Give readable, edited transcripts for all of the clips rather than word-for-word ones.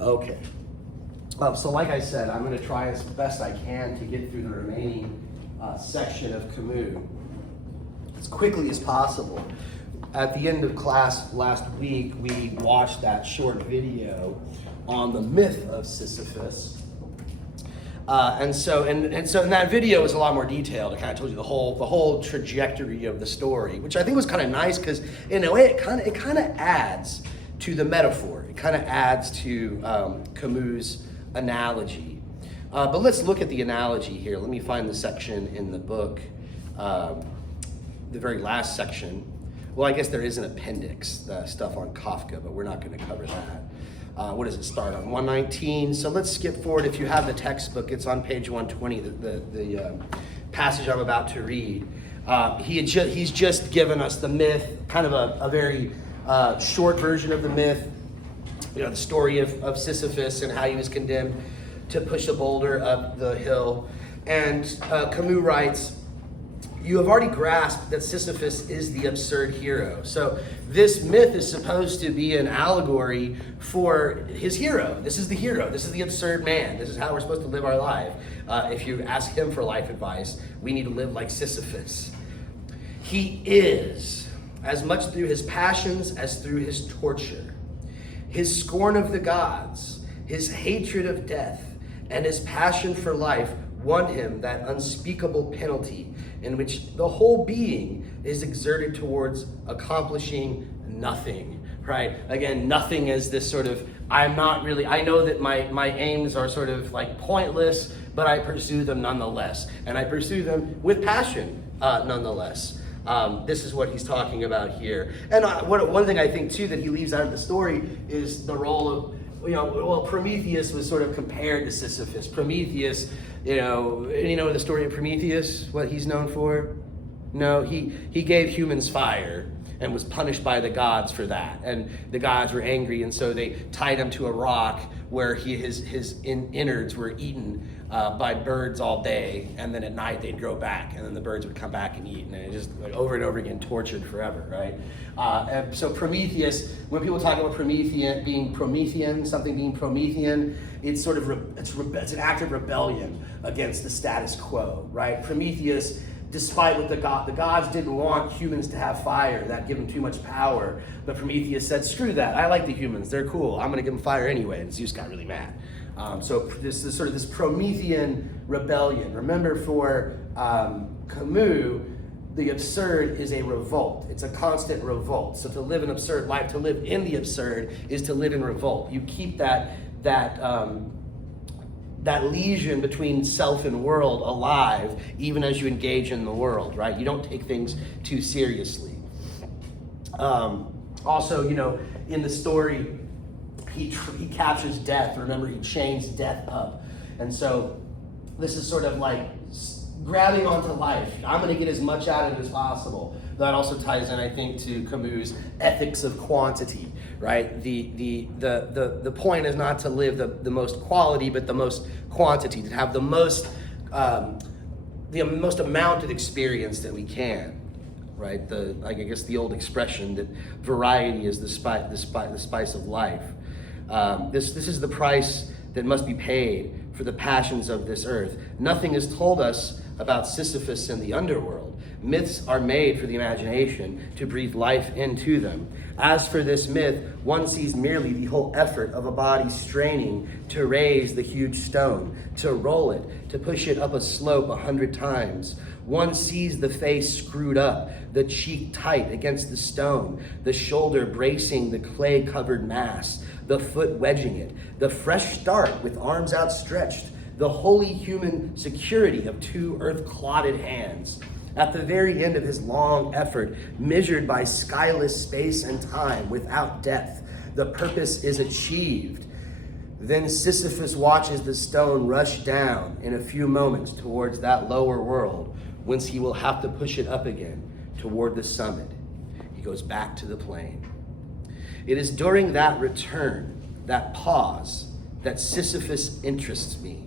Okay. So like I said, I'm going to try as best I can to get through the remaining section of Camus as quickly as possible. At the end of class last week, we watched that short video on the myth of Sisyphus. And so in that video was a lot more detailed. It kind of told you the whole trajectory of the story, which I think was kind of nice because in a way it kind of adds to the metaphor. It kind of adds to Camus' analogy. But let's look at the analogy here. Let me find the section in the book, the very last section. Well, I guess there is an appendix, the stuff on Kafka, but we're not going to cover that. What does it start on? 119. So let's skip forward. If you have the textbook, it's on page 120, the passage I'm about to read. He's just given us the myth, kind of a very short version of the myth, the story of Sisyphus and how he was condemned to push a boulder up the hill. And Camus writes, "You have already grasped that Sisyphus is the absurd hero." So this myth is supposed to be an allegory for his hero. This is the hero. This is the absurd man. This is how we're supposed to live our life. If you ask him for life advice, we need to live like Sisyphus. He is, as much through his passions as through his torture, his scorn of the gods, his hatred of death, and his passion for life won him that unspeakable penalty in which the whole being is exerted towards accomplishing nothing, right? Again, nothing is this sort of, I know that my aims are sort of like pointless, but I pursue them nonetheless. And I pursue them with passion nonetheless. This is what he's talking about here. And one thing I think too that he leaves out of the story is the role of, Prometheus was sort of compared to Sisyphus. Prometheus, you know the story of Prometheus, what he's known for? No, he gave humans fire and was punished by the gods for that. And the gods were angry, and so they tied him to a rock where his innards were eaten by birds all day, and then at night they'd grow back, and then the birds would come back and eat, and it just like over and over again tortured forever, right? And so Prometheus, when people talk about Promethean being Promethean, something being Promethean, it's sort of it's an act of rebellion against the status quo, right? Prometheus, despite what the gods didn't want humans to have fire, that give them too much power, but Prometheus said, screw that, I like the humans, they're cool, I'm gonna give them fire anyway, and Zeus got really mad. So this is sort of this Promethean rebellion. Remember, for Camus, the absurd is a revolt. It's a constant revolt. So to live an absurd life, to live in the absurd, is to live in revolt. You keep that lesion between self and world alive, even as you engage in the world, right? You don't take things too seriously. Also, in the story, he captures death. Remember, he chains death up. And so this is sort of like grabbing onto life. I'm going to get as much out of it as possible. That also ties in, I think, to Camus' ethics of quantity, right? The point is not to live the most quality, but the most quantity, to have the most amount of experience that we can, right? I guess the old expression that variety is the spice of life. This is the price that must be paid for the passions of this earth. Nothing is told us about Sisyphus in the underworld. Myths are made for the imagination to breathe life into them. As for this myth, one sees merely the whole effort of a body straining to raise the huge stone, to roll it, to push it up a slope 100 times. One sees the face screwed up, the cheek tight against the stone, the shoulder bracing the clay-covered mass, the foot wedging it, the fresh start with arms outstretched, the wholly human security of two earth-clotted hands. At the very end of his long effort, measured by skyless space and time without depth, the purpose is achieved. Then Sisyphus watches the stone rush down in a few moments towards that lower world, whence he will have to push it up again toward the summit. He goes back to the plain. It is during that return, that pause, that Sisyphus interests me.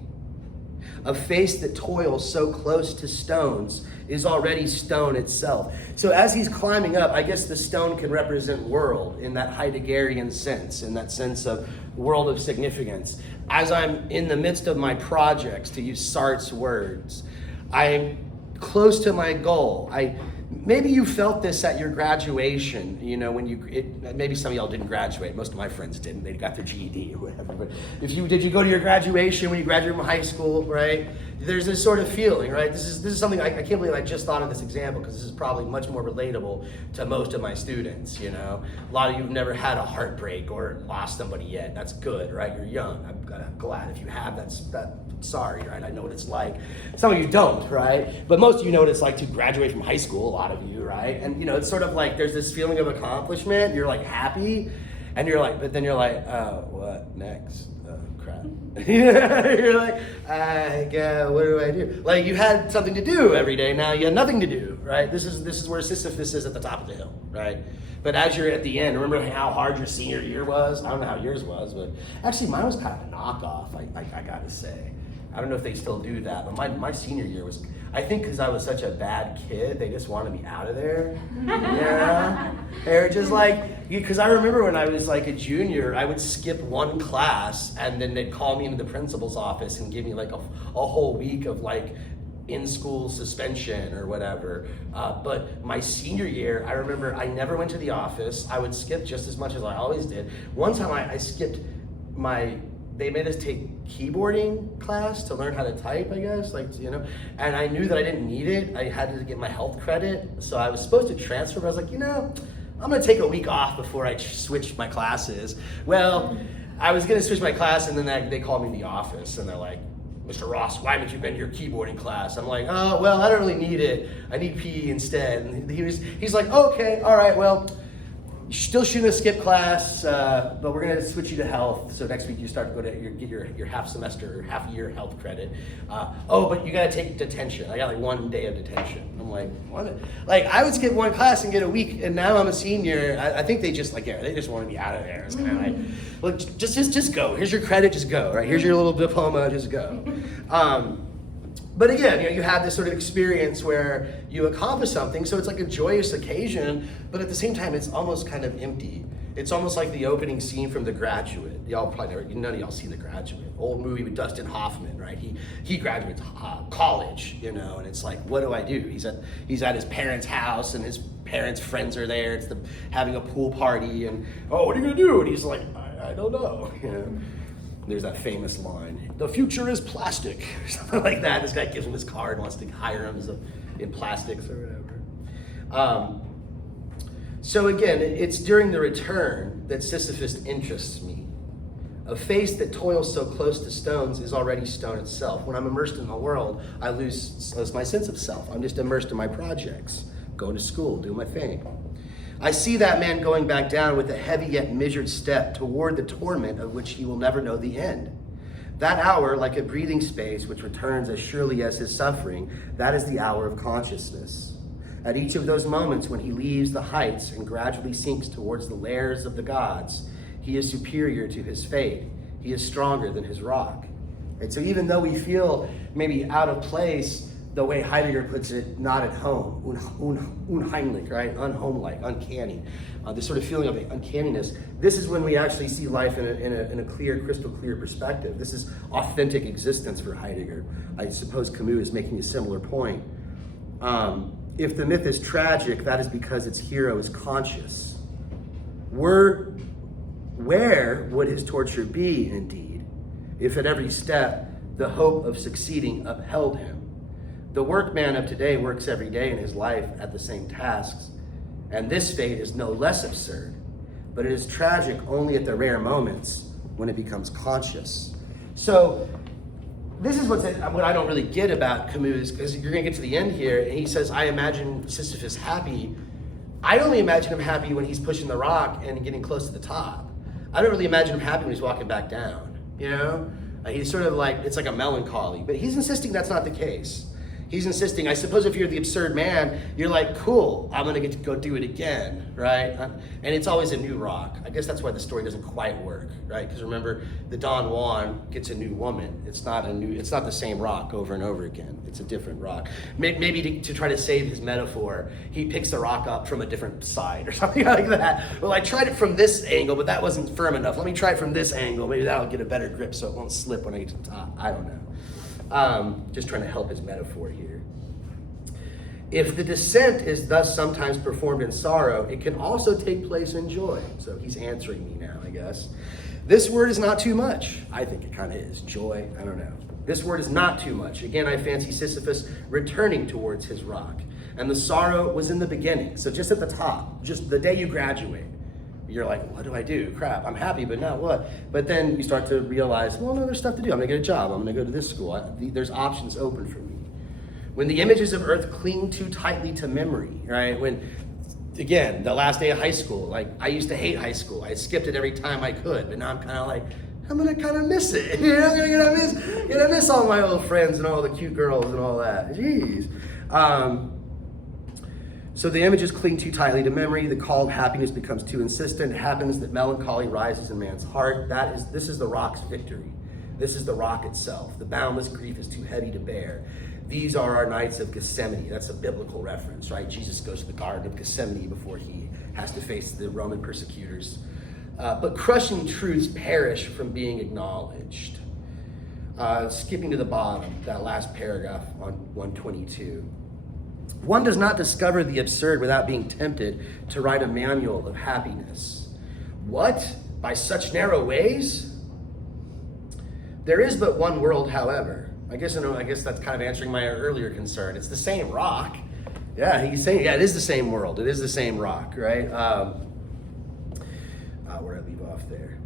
A face that toils so close to stones is already stone itself. So as he's climbing up, I guess the stone can represent world in that Heideggerian sense, in that sense of world of significance. As I'm in the midst of my projects, to use Sartre's words, I'm close to my goal. Maybe you felt this at your graduation, when maybe some of y'all didn't graduate. Most of my friends didn't. They got their GED or whatever. But did you go to your graduation when you graduated from high school, right? There's this sort of feeling, right? This is something I can't believe I just thought of this example, because this is probably much more relatable to most of my students, A lot of you have never had a heartbreak or lost somebody yet. That's good, right? You're young. I'm glad if you have. Sorry, right? I know what it's like. Some of you don't, right? But most of you know what it's like to graduate from high school, a lot of you, right? And it's sort of like there's this feeling of accomplishment. You're like happy, and but then you're like, oh, what next? Oh, crap. You're like, what do I do? Like you had something to do every day, now you have nothing to do, right? This is where Sisyphus is at the top of the hill, right? But as you're at the end, remember how hard your senior year was? I don't know how yours was, but actually mine was kind of a knockoff, I gotta say. I don't know if they still do that, but my senior year was, I think because I was such a bad kid, they just wanted me out of there. Yeah. They're just like, because I remember when I was like a junior, I would skip one class and then they'd call me into the principal's office and give me like a whole week of like in-school suspension or whatever. But my senior year, I remember I never went to the office. I would skip just as much as I always did. One time I skipped they made us take keyboarding class to learn how to type, I guess, and I knew that I didn't need it. I had to get my health credit, so I was supposed to transfer, but I was like, I'm gonna take a week off before I switch my classes. Well, I was gonna switch my class, and then they called me in the office, and they're like, Mr. Ross, why haven't you been to your keyboarding class? I'm like, oh, well, I don't really need it. I need PE instead. And he's like, okay, all right, well, you still shouldn't have skipped class, but we're gonna switch you to health. So next week you start to go to get your half semester or half year health credit. But you gotta take detention. I got like 1 day of detention. I'm like, what? Like I would skip one class and get a week, and now I'm a senior. I think they just they just wanted me out of there. It's kind of like, well, just go. Here's your credit, just go. Right? Here's your little diploma, just go. But again, you have this sort of experience where you accomplish something, so it's like a joyous occasion, but at the same time, it's almost kind of empty. It's almost like the opening scene from The Graduate. Y'all probably none of y'all seen The Graduate. Old movie with Dustin Hoffman, right? He graduates college, and it's like, what do I do? He's at his parents' house, and his parents' friends are there. It's having a pool party, and what are you gonna do? And he's like, I don't know. There's that famous line, the future is plastic, or something like that. This guy gives him his card, wants to hire him in plastics or whatever. So again, it's during the return that Sisyphus interests me. A face that toils so close to stones is already stone itself. When I'm immersed in the world, I lose my sense of self. I'm just immersed in my projects, going to school, doing my thing. I see that man going back down with a heavy yet measured step toward the torment of which he will never know the end. That hour, like a breathing space which returns as surely as his suffering, that is the hour of consciousness. At each of those moments when he leaves the heights and gradually sinks towards the lairs of the gods, he is superior to his fate. He is stronger than his rock. And so even though we feel maybe out of place, the way Heidegger puts it, not at home, unheimlich, right? Unhomelike, uncanny. This sort of feeling of uncanniness. This is when we actually see life in a clear, crystal clear perspective. This is authentic existence for Heidegger. I suppose Camus is making a similar point. If the myth is tragic, that is because its hero is conscious. Where would his torture be, indeed, if at every step the hope of succeeding upheld him? The workman of today works every day in his life at the same tasks, and this fate is no less absurd, but it is tragic only at the rare moments when it becomes conscious. So this is what I don't really get about Camus, because you're gonna get to the end here, and he says, I imagine Sisyphus happy. I only imagine him happy when he's pushing the rock and getting close to the top. I don't really imagine him happy when he's walking back down, He's sort of like, it's like a melancholy, but he's insisting that's not the case. He's insisting, I suppose if you're the absurd man, you're like, cool, I'm gonna get to go do it again, right? And it's always a new rock. I guess that's why the story doesn't quite work, right? Because remember, the Don Juan gets a new woman. It's not the same rock over and over again. It's a different rock. Maybe to try to save his metaphor, he picks the rock up from a different side or something like that. Well, I tried it from this angle, but that wasn't firm enough. Let me try it from this angle. Maybe that'll get a better grip so it won't slip when I get to the top. I don't know. Just trying to help his metaphor here. If the descent is thus sometimes performed in sorrow, it can also take place in joy. So he's answering me now, I guess. This word is not too much. I think it kind of is. Joy, I don't know. This word is not too much. Again, I fancy Sisyphus returning towards his rock. And the sorrow was in the beginning. So just at the top, just the day you graduate, you're like, what do I do? Crap, I'm happy, but now what? But then you start to realize, well, no, there's stuff to do. I'm gonna get a job. I'm gonna go to this school. There's options open for me. When the images of earth cling too tightly to memory, right? When, again, the last day of high school, like I used to hate high school. I skipped it every time I could, but now I'm kind of like, I'm gonna kind of miss it. You know, I'm gonna miss all my old friends and all the cute girls and all that. Jeez. So the images cling too tightly to memory. The call of happiness becomes too insistent. It happens that melancholy rises in man's heart. This is the rock's victory. This is the rock itself. The boundless grief is too heavy to bear. These are our nights of Gethsemane. That's a biblical reference, right? Jesus goes to the Garden of Gethsemane before he has to face the Roman persecutors. But crushing truths perish from being acknowledged. Skipping to the bottom, that last paragraph on 122. One does not discover the absurd without being tempted to write a manual of happiness. What? By such narrow ways? There is but one world, however. I guess that's kind of answering my earlier concern. It's the same rock. Yeah, he's saying, yeah, it is the same world. It is the same rock, right? Where did I leave off there?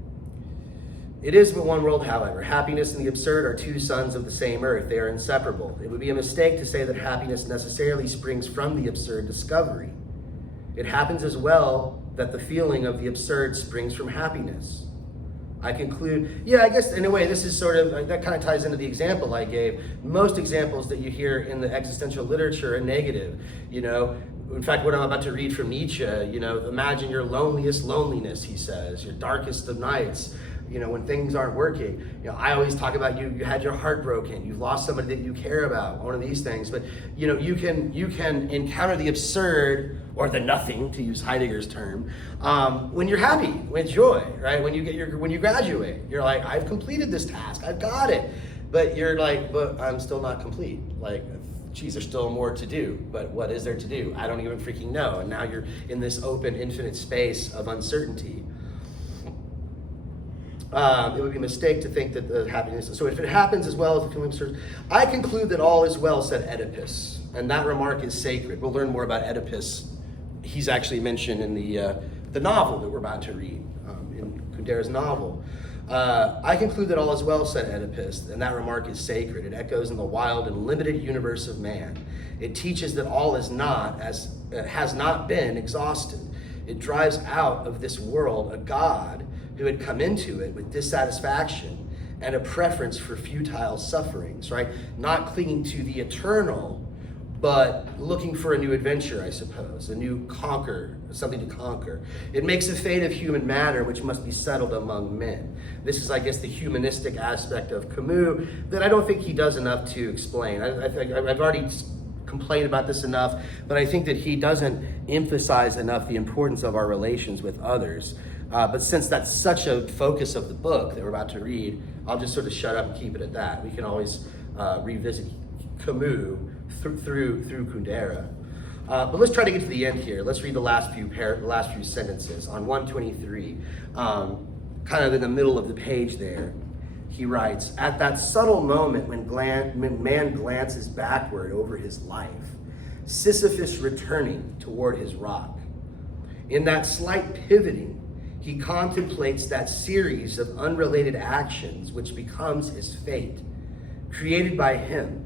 It is but one world, however. Happiness and the absurd are two sons of the same earth. They are inseparable. It would be a mistake to say that happiness necessarily springs from the absurd discovery. It happens as well that the feeling of the absurd springs from happiness. I conclude, yeah, I guess in a way this is sort of, that kind of ties into the example I gave. Most examples that you hear in the existential literature are negative, you know. In fact, what I'm about to read from Nietzsche, you know, imagine your loneliest loneliness, he says, your darkest of nights, you know, when things aren't working. You know, I always talk about you had your heart broken, you've lost somebody that you care about, one of these things. But, you know, you can encounter the absurd, or the nothing, to use Heidegger's term, when you're happy, with joy, right? When you graduate, you're like, I've completed this task, I've got it. But you're like, but I'm still not complete. Like, geez, there's still more to do, but what is there to do? I don't even freaking know. And now you're in this open, infinite space of uncertainty. It would be a mistake to think that the happiness, so if it happens as well as the feeling absurd, I conclude that all is well, said Oedipus, and that remark is sacred. We'll learn more about Oedipus. He's actually mentioned in the novel that we're about to read, in Kundera's novel. I conclude that all is well, said Oedipus, and that remark is sacred. It echoes in the wild and limited universe of man. It teaches that all is not, as it has not been, exhausted. It drives out of this world a God who had come into it with dissatisfaction and a preference for futile sufferings, right? Not clinging to the eternal, but looking for a new adventure, I suppose, something to conquer. It makes a fate of human matter which must be settled among men. This is, I guess, the humanistic aspect of Camus that I don't think he does enough to explain. I've already complained about this enough, but I think that he doesn't emphasize enough the importance of our relations with others. But since that's such a focus of the book that we're about to read, I'll just sort of shut up and keep it at that. We can always revisit Camus through Kundera. But let's try to get to the end here. Let's read the last few sentences on 123. Kind of in the middle of the page there, he writes, at that subtle moment when man glances backward over his life, Sisyphus returning toward his rock. In that slight pivoting, he contemplates that series of unrelated actions which becomes his fate, created by him,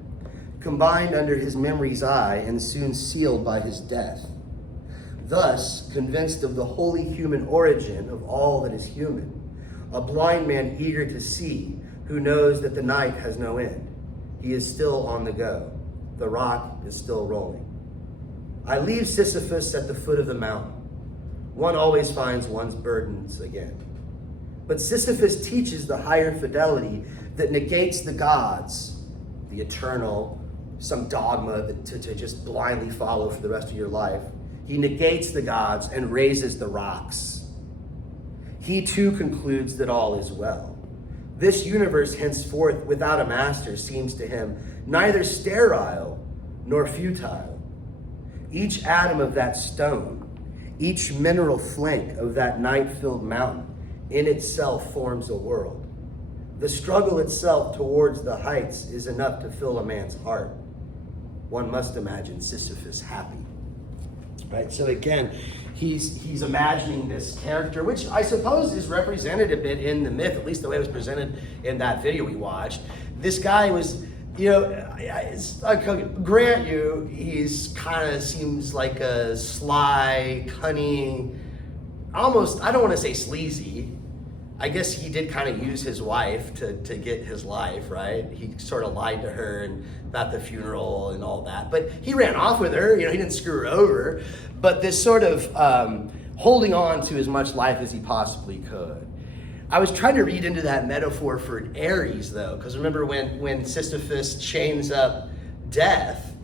combined under his memory's eye, and soon sealed by his death. Thus, convinced of the wholly human origin of all that is human, a blind man eager to see, who knows that the night has no end, he is still on the go. The rock is still rolling. I leave Sisyphus at the foot of the mountain. One always finds one's burdens again. But Sisyphus teaches the higher fidelity that negates the gods, the eternal, some dogma that to just blindly follow for the rest of your life. He negates the gods and raises the rocks. He too concludes that all is well. This universe henceforth without a master seems to him neither sterile nor futile. Each atom of that stone, each mineral flake of that night-filled mountain in itself forms a world. The struggle itself towards the heights is enough to fill a man's heart. One must imagine Sisyphus happy. Right, so again, he's imagining this character, which I suppose is represented a bit in the myth, at least the way it was presented in that video we watched. This guy was, I grant you, he's kind of seems like a sly, cunning, almost, I don't want to say sleazy. I guess he did kind of use his wife to get his life, right? He sort of lied to her and about the funeral and all that. But he ran off with her, he didn't screw her over. But this sort of holding on to as much life as he possibly could. I was trying to read into that metaphor for Ares, though, because remember when Sisyphus chains up death,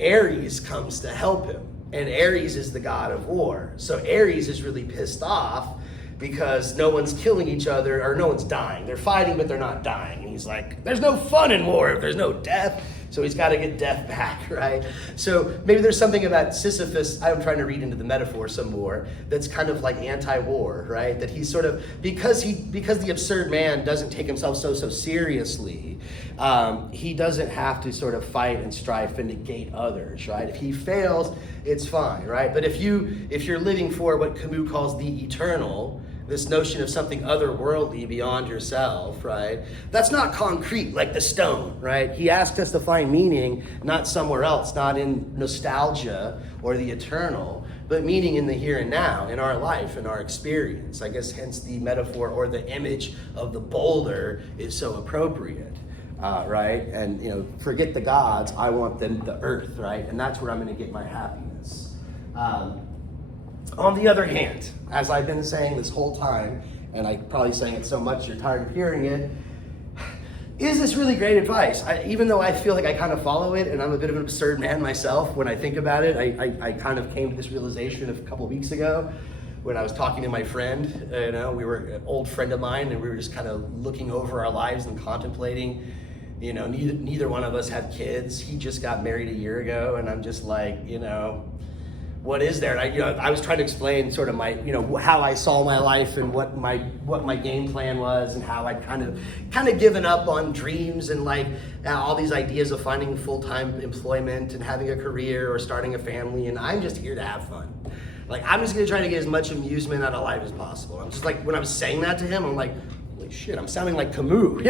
Ares comes to help him. And Ares is the god of war. So Ares is really pissed off because no one's killing each other, or no one's dying. They're fighting, but they're not dying. And he's like, there's no fun in war if there's no death. So he's got to get death back, right? So maybe there's something about Sisyphus, I'm trying to read into the metaphor some more, that's kind of like anti-war, right? That he's sort of, because the absurd man doesn't take himself so seriously, he doesn't have to sort of fight and strive and negate others, right? If he fails, it's fine, right? But if you're living for what Camus calls the eternal, this notion of something otherworldly beyond yourself, right? That's not concrete like the stone, right? He asks us to find meaning not somewhere else, not in nostalgia or the eternal, but meaning in the here and now, in our life, in our experience. I guess hence the metaphor or the image of the boulder is so appropriate, right? And forget the gods, I want the earth, right? And that's where I'm gonna get my happiness. On the other hand, as I've been saying this whole time, and I'm probably saying it so much you're tired of hearing it, is this really great advice? Even though I feel like I kind of follow it, and I'm a bit of an absurd man myself, when I think about it, I kind of came to this realization a couple weeks ago when I was talking to my friend. We were an old friend of mine, and we were just kind of looking over our lives and contemplating. Neither one of us had kids. He just got married a year ago, and I'm just like, what is there? And I was trying to explain sort of my, how I saw my life and what my game plan was, and how I'd kind of given up on dreams and all these ideas of finding full-time employment and having a career or starting a family. And I'm just here to have fun. I'm just gonna try to get as much amusement out of life as possible. I'm just when I was saying that to him, I'm like, holy shit, I'm sounding like Camus,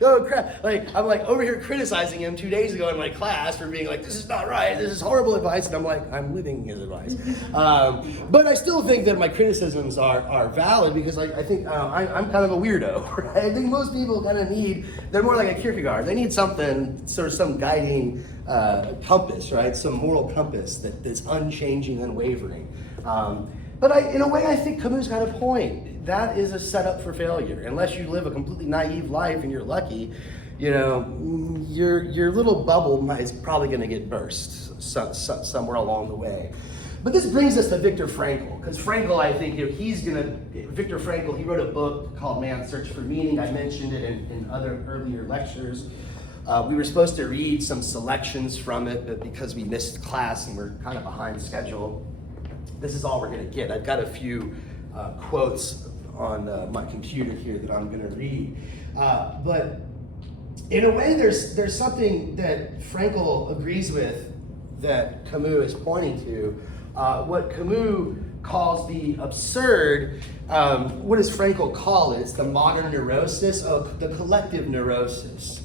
oh crap. I'm over here criticizing him 2 days ago in my class for being this is not right, this is horrible advice, and I'm living his advice. But I still think that my criticisms are valid, because I think I'm kind of a weirdo, right? I think most people kind of they're more like a Kierkegaard. They need something, sort of some guiding compass, right? Some moral compass that's unchanging, unwavering. But in a way, I think Camus got a point. That is a setup for failure. Unless you live a completely naive life and you're lucky, your little bubble is probably going to get burst somewhere along the way. But this brings us to Viktor Frankl, because Frankel, I think, Viktor Frankl, he wrote a book called Man's Search for Meaning. I mentioned it in other earlier lectures. We were supposed to read some selections from it, but because we missed class and we're kind of behind schedule, this is all we're going to get. I've got a few quotes on my computer here that I'm going to read. But in a way, there's something that Frankl agrees with that Camus is pointing to. What Camus calls the absurd, what does Frankl call it? It's the modern neurosis, the collective neurosis.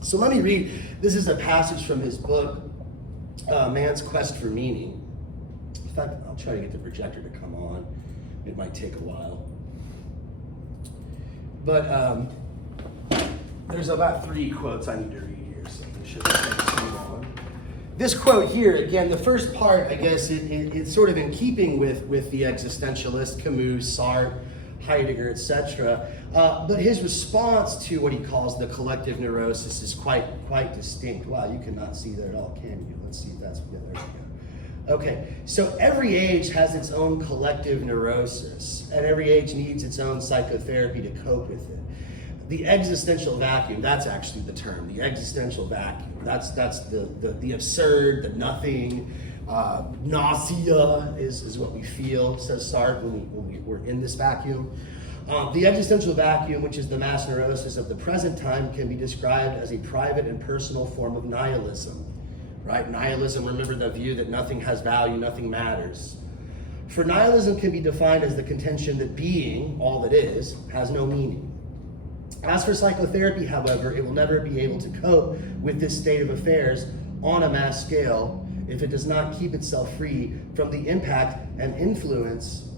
So let me read. This is a passage from his book, Man's Quest for Meaning. In fact, I'll try to get the projector to come on. It might take a while. But there's about 3 quotes I need to read here, so I'm going to shouldn't take too long. This quote here, again, the first part, I guess, it's sort of in keeping with the existentialist, Camus, Sartre, Heidegger, etc. But his response to what he calls the collective neurosis is quite distinct. Wow, you cannot see that at all, can you? Let's see if that's, yeah, there we go. Okay, so every age has its own collective neurosis, and every age needs its own psychotherapy to cope with it. The existential vacuum, that's actually the term, the existential vacuum. That's the absurd, the nothing, nausea is what we feel, says Sartre, when we're in this vacuum. The existential vacuum, which is the mass neurosis of the present time, can be described as a private and personal form of nihilism. Right? Nihilism, remember the view that nothing has value, nothing matters. For nihilism can be defined as the contention that being, all that is, has no meaning. As for psychotherapy, however, it will never be able to cope with this state of affairs on a mass scale if it does not keep itself free from the impact and influence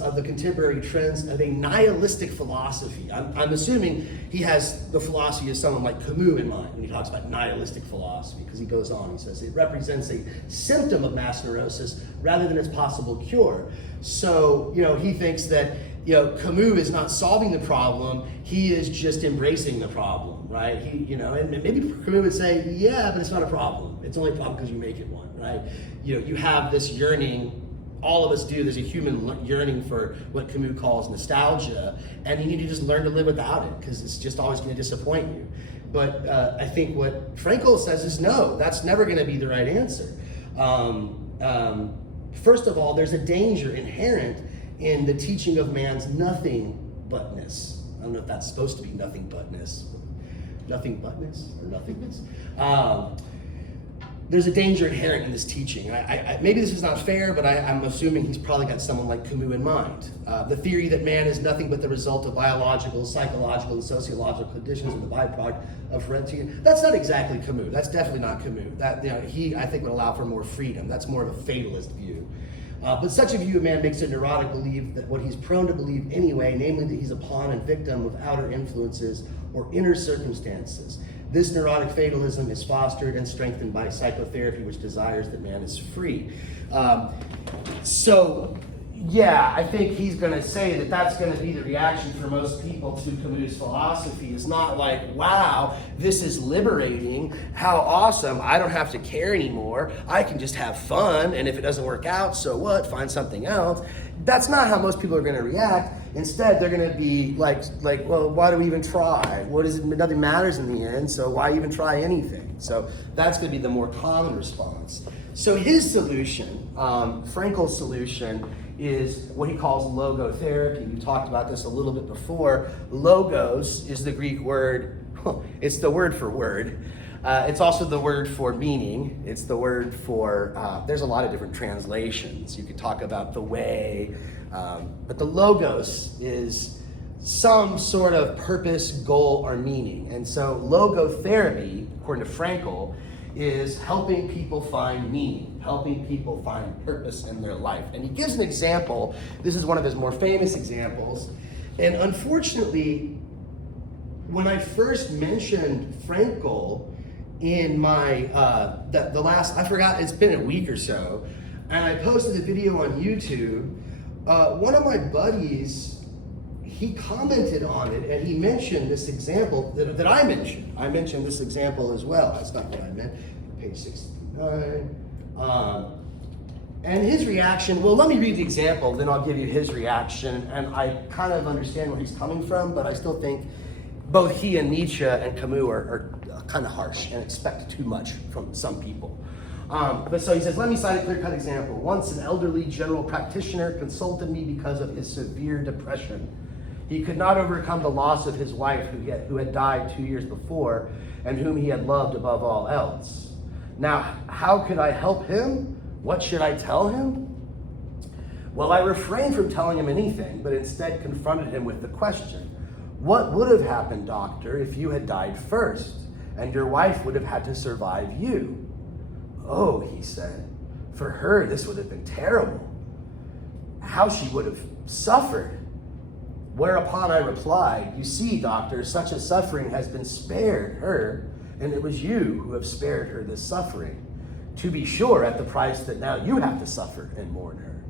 of the contemporary trends of a nihilistic philosophy. I'm assuming he has the philosophy of someone like Camus in mind when he talks about nihilistic philosophy, because he goes on, he says it represents a symptom of mass neurosis rather than its possible cure. So, he thinks that, Camus is not solving the problem, he is just embracing the problem, right? And maybe Camus would say, yeah, but it's not a problem. It's only a problem because you make it one, right? You have this yearning. All of us do. There's a human yearning for what Camus calls nostalgia, and you need to just learn to live without it because it's just always going to disappoint you. But I think what Frankel says is no, that's never going to be the right answer. First of all, there's a danger inherent in the teaching of man's nothing butness. I don't know if that's supposed to be nothing butness. Nothing butness or nothingness. There's a danger inherent in this teaching. Maybe this is not fair, but I'm assuming he's probably got someone like Camus in mind. The theory that man is nothing but the result of biological, psychological, and sociological conditions and the byproduct of heredity. That's not exactly Camus. That's definitely not Camus. He, I think, would allow for more freedom. That's more of a fatalist view. But such a view of man makes a neurotic believe that what he's prone to believe anyway, namely that he's a pawn and victim of outer influences or inner circumstances. This neurotic fatalism is fostered and strengthened by psychotherapy, which desires that man is free. I think he's going to say that that's going to be the reaction for most people to Camus' philosophy. It's not like, wow, this is liberating. How awesome. I don't have to care anymore. I can just have fun. And if it doesn't work out, so what? Find something else. That's not how most people are going to react. Instead, they're going to be like, well, why do we even try? Nothing matters in the end, so why even try anything? So that's going to be the more common response. So his solution, Frankel's solution, is what he calls logotherapy. We talked about this a little bit before. Logos is the Greek word, it's the word for word. It's also the word for meaning. It's the word for, there's a lot of different translations. You could talk about the way, but the logos is some sort of purpose, goal, or meaning. And so logotherapy, according to Frankel, is helping people find meaning, helping people find purpose in their life. And he gives an example. This is one of his more famous examples. And unfortunately, when I first mentioned Frankel in my, I forgot, it's been a week or so, and I posted a video on YouTube, one of my buddies, he commented on it and he mentioned this example that I mentioned. I mentioned this example as well. That's not what I meant. Page 69. And his reaction, well, let me read the example, then I'll give you his reaction. And I kind of understand where he's coming from, but I still think both he and Nietzsche and Camus are kind of harsh and expect too much from some people. But so he says, let me cite a clear-cut example. Once an elderly general practitioner consulted me because of his severe depression. He could not overcome the loss of his wife who had died 2 years before and whom he had loved above all else. Now, how could I help him? What should I tell him? Well, I refrained from telling him anything, but instead confronted him with the question, what would have happened, doctor, if you had died first and your wife would have had to survive you? Oh, he said, for her, this would have been terrible. How she would have suffered. Whereupon I replied, you see, doctor, such a suffering has been spared her, and it was you who have spared her this suffering. To be sure, at the price that now you have to suffer and mourn her.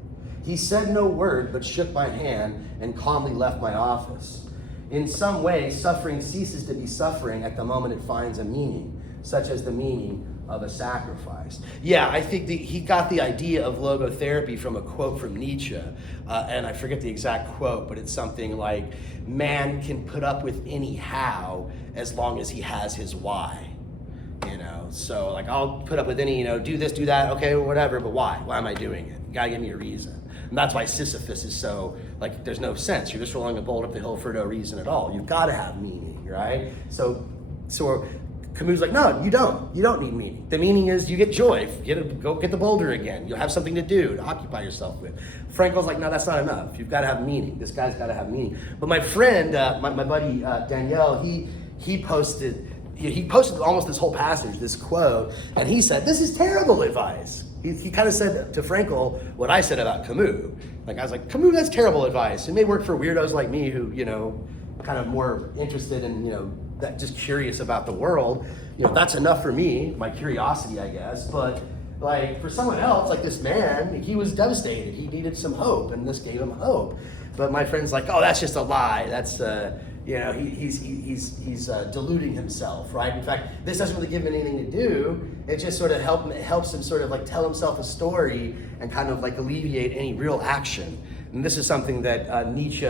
He said no word, but shook my hand and calmly left my office. In some way, suffering ceases to be suffering at the moment it finds a meaning, such as the meaning of a sacrifice. Yeah, I think he got the idea of logotherapy from a quote from Nietzsche, and I forget the exact quote, but it's something like, man can put up with any how as long as he has his why. So like, I'll put up with any, do this, do that, okay, whatever, but why? Why am I doing it? You gotta give me a reason. And that's why Sisyphus is so, like, there's no sense. You're just rolling a boulder up the hill for no reason at all. You've gotta have meaning, right? So Camus is like, no, you don't. You don't need meaning. The meaning is you get joy. Go get the boulder again. You'll have something to do, to occupy yourself with. Frankel's like, no, that's not enough. You've gotta have meaning. This guy's gotta have meaning. But my friend, my buddy Danielle, he posted almost this whole passage, this quote, and he said, this is terrible advice. He kind of said to Frankel what I said about Camus. Like, I was like, Camus, that's terrible advice. It may work for weirdos like me who, kind of more interested in, that just curious about the world. That's enough for me, my curiosity, I guess. But like for someone else, like this man, he was devastated. He needed some hope, and this gave him hope. But my friend's like, oh, that's just a lie. That's he's deluding himself, right? In fact, this doesn't really give him anything to do. It just sort of helps him sort of like tell himself a story and kind of like alleviate any real action. And this is something that Nietzsche,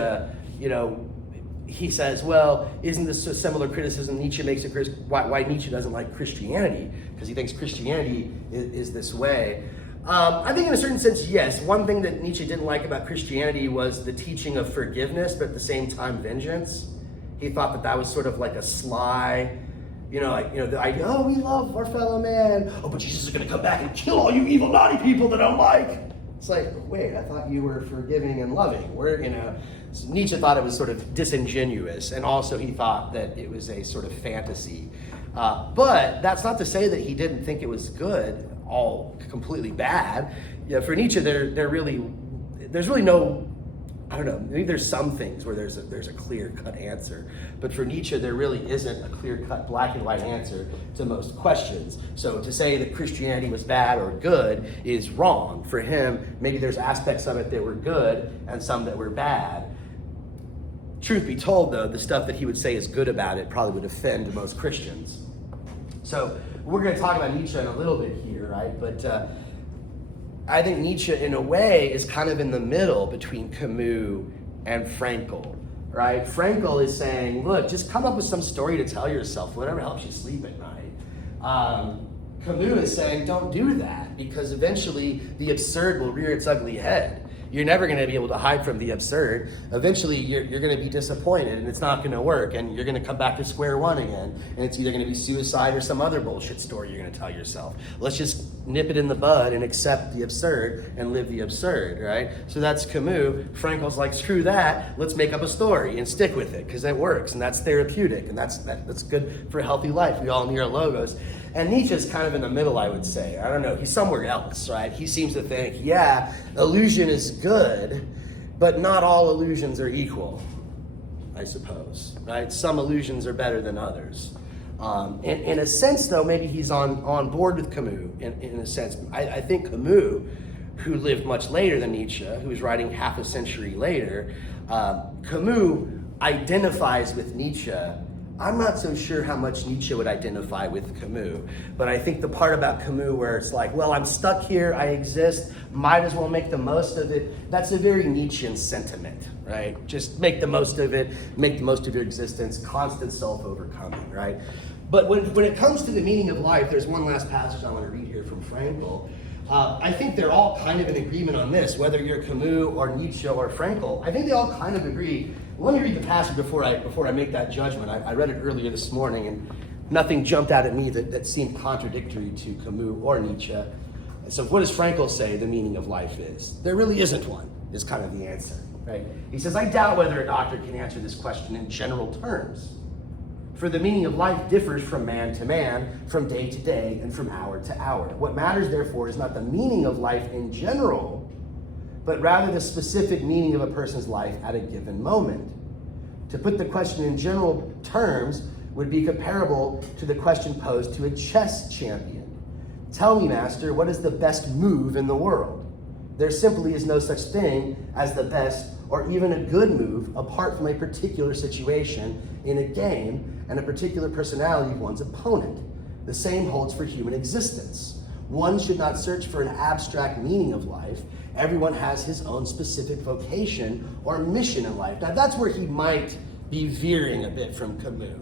he says, well, isn't this a similar criticism Nietzsche makes of why Nietzsche doesn't like Christianity? Because he thinks Christianity is this way. I think in a certain sense, yes. One thing that Nietzsche didn't like about Christianity was the teaching of forgiveness, but at the same time, vengeance. He thought that was sort of like a sly, the idea, oh, we love our fellow man. Oh, but Jesus is going to come back and kill all you evil, naughty people that don't like. It's like, wait, I thought you were forgiving and loving. So Nietzsche thought it was sort of disingenuous, and also he thought that it was a sort of fantasy. But that's not to say that he didn't think it was good, all completely bad. For Nietzsche, there's really no, I don't know, maybe there's some things where there's a clear-cut answer, but for Nietzsche, there really isn't a clear-cut black and white answer to most questions. So to say that Christianity was bad or good is wrong. For him, maybe there's aspects of it that were good and some that were bad. Truth be told, though, the stuff that he would say is good about it probably would offend most Christians. So we're going to talk about Nietzsche in a little bit here, right? But I think Nietzsche, in a way, is kind of in the middle between Camus and Frankel, right? Frankel is saying, look, just come up with some story to tell yourself, whatever helps you sleep at night. Camus is saying, don't do that, because eventually the absurd will rear its ugly head. You're never going to be able to hide from the absurd. Eventually, you're going to be disappointed, and it's not going to work, and you're going to come back to square one again, and it's either going to be suicide or some other bullshit story you're going to tell yourself. Let's just nip it in the bud and accept the absurd and live the absurd, right? So that's Camus. Frankel's like, screw that. Let's make up a story and stick with it, because that works, and that's therapeutic, and that's good for a healthy life. We all need our logos. And Nietzsche's kind of in the middle, I would say. I don't know, he's somewhere else, right? He seems to think, yeah, illusion is good, but not all illusions are equal, I suppose, right? Some illusions are better than others. In a sense, though, maybe he's on board with Camus, in a sense. I think Camus, who lived much later than Nietzsche, who was writing half a century later, Camus identifies with Nietzsche. I'm not so sure how much Nietzsche would identify with Camus, but I think the part about Camus where it's like, well, I'm stuck here, I exist, might as well make the most of it, that's a very Nietzschean sentiment, right? Just make the most of it, make the most of your existence, constant self-overcoming, right? But when it comes to the meaning of life, there's one last passage I want to read here from Frankel. I think they're all kind of in agreement on this, whether you're Camus or Nietzsche or Frankel. I think they all kind of agree. Let me read the passage before I make that judgment. I read it earlier this morning, and nothing jumped out at me that seemed contradictory to Camus or Nietzsche. So what does Frankel say the meaning of life is? There really isn't one, is kind of the answer, right? He says, I doubt whether a doctor can answer this question in general terms. For the meaning of life differs from man to man, from day to day, and from hour to hour. What matters, therefore, is not the meaning of life in general, but rather the specific meaning of a person's life at a given moment. To put the question in general terms would be comparable to the question posed to a chess champion. Tell me, master, what is the best move in the world? There simply is no such thing as the best or even a good move apart from a particular situation in a game and a particular personality of one's opponent. The same holds for human existence. One should not search for an abstract meaning of life. Everyone has his own specific vocation or mission in life. Now that's where he might be veering a bit from Camus.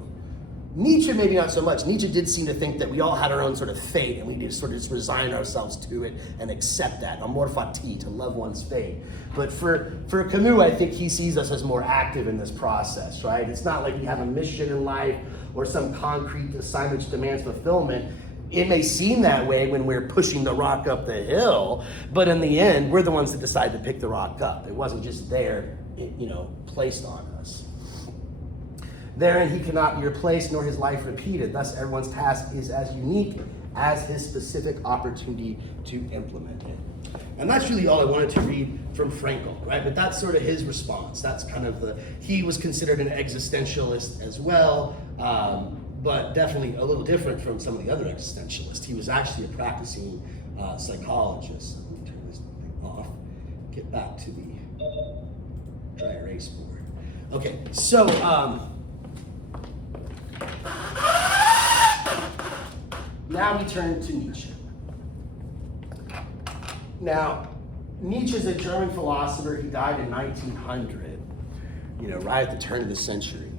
Nietzsche, maybe not so much. Nietzsche did seem to think that we all had our own sort of fate and we need to sort of just resign ourselves to it and accept that, amor fati, to love one's fate. But for Camus, I think he sees us as more active in this process, right? It's not like we have a mission in life or some concrete assignment which demands fulfillment. It may seem that way when we're pushing the rock up the hill, but in the end, we're the ones that decide to pick the rock up. It wasn't just there, placed on us. Therein he cannot be replaced nor his life repeated. Thus everyone's task is as unique as his specific opportunity to implement it. And that's really all I wanted to read from Frankel, right? But that's sort of his response. That's kind of he was considered an existentialist as well, but definitely a little different from some of the other existentialists. He was actually a practicing psychologist. Let me turn this thing off, get back to the dry erase board. Okay, so, now we turn to Nietzsche. Now, Nietzsche is a German philosopher. He died in 1900, right at the turn of the century.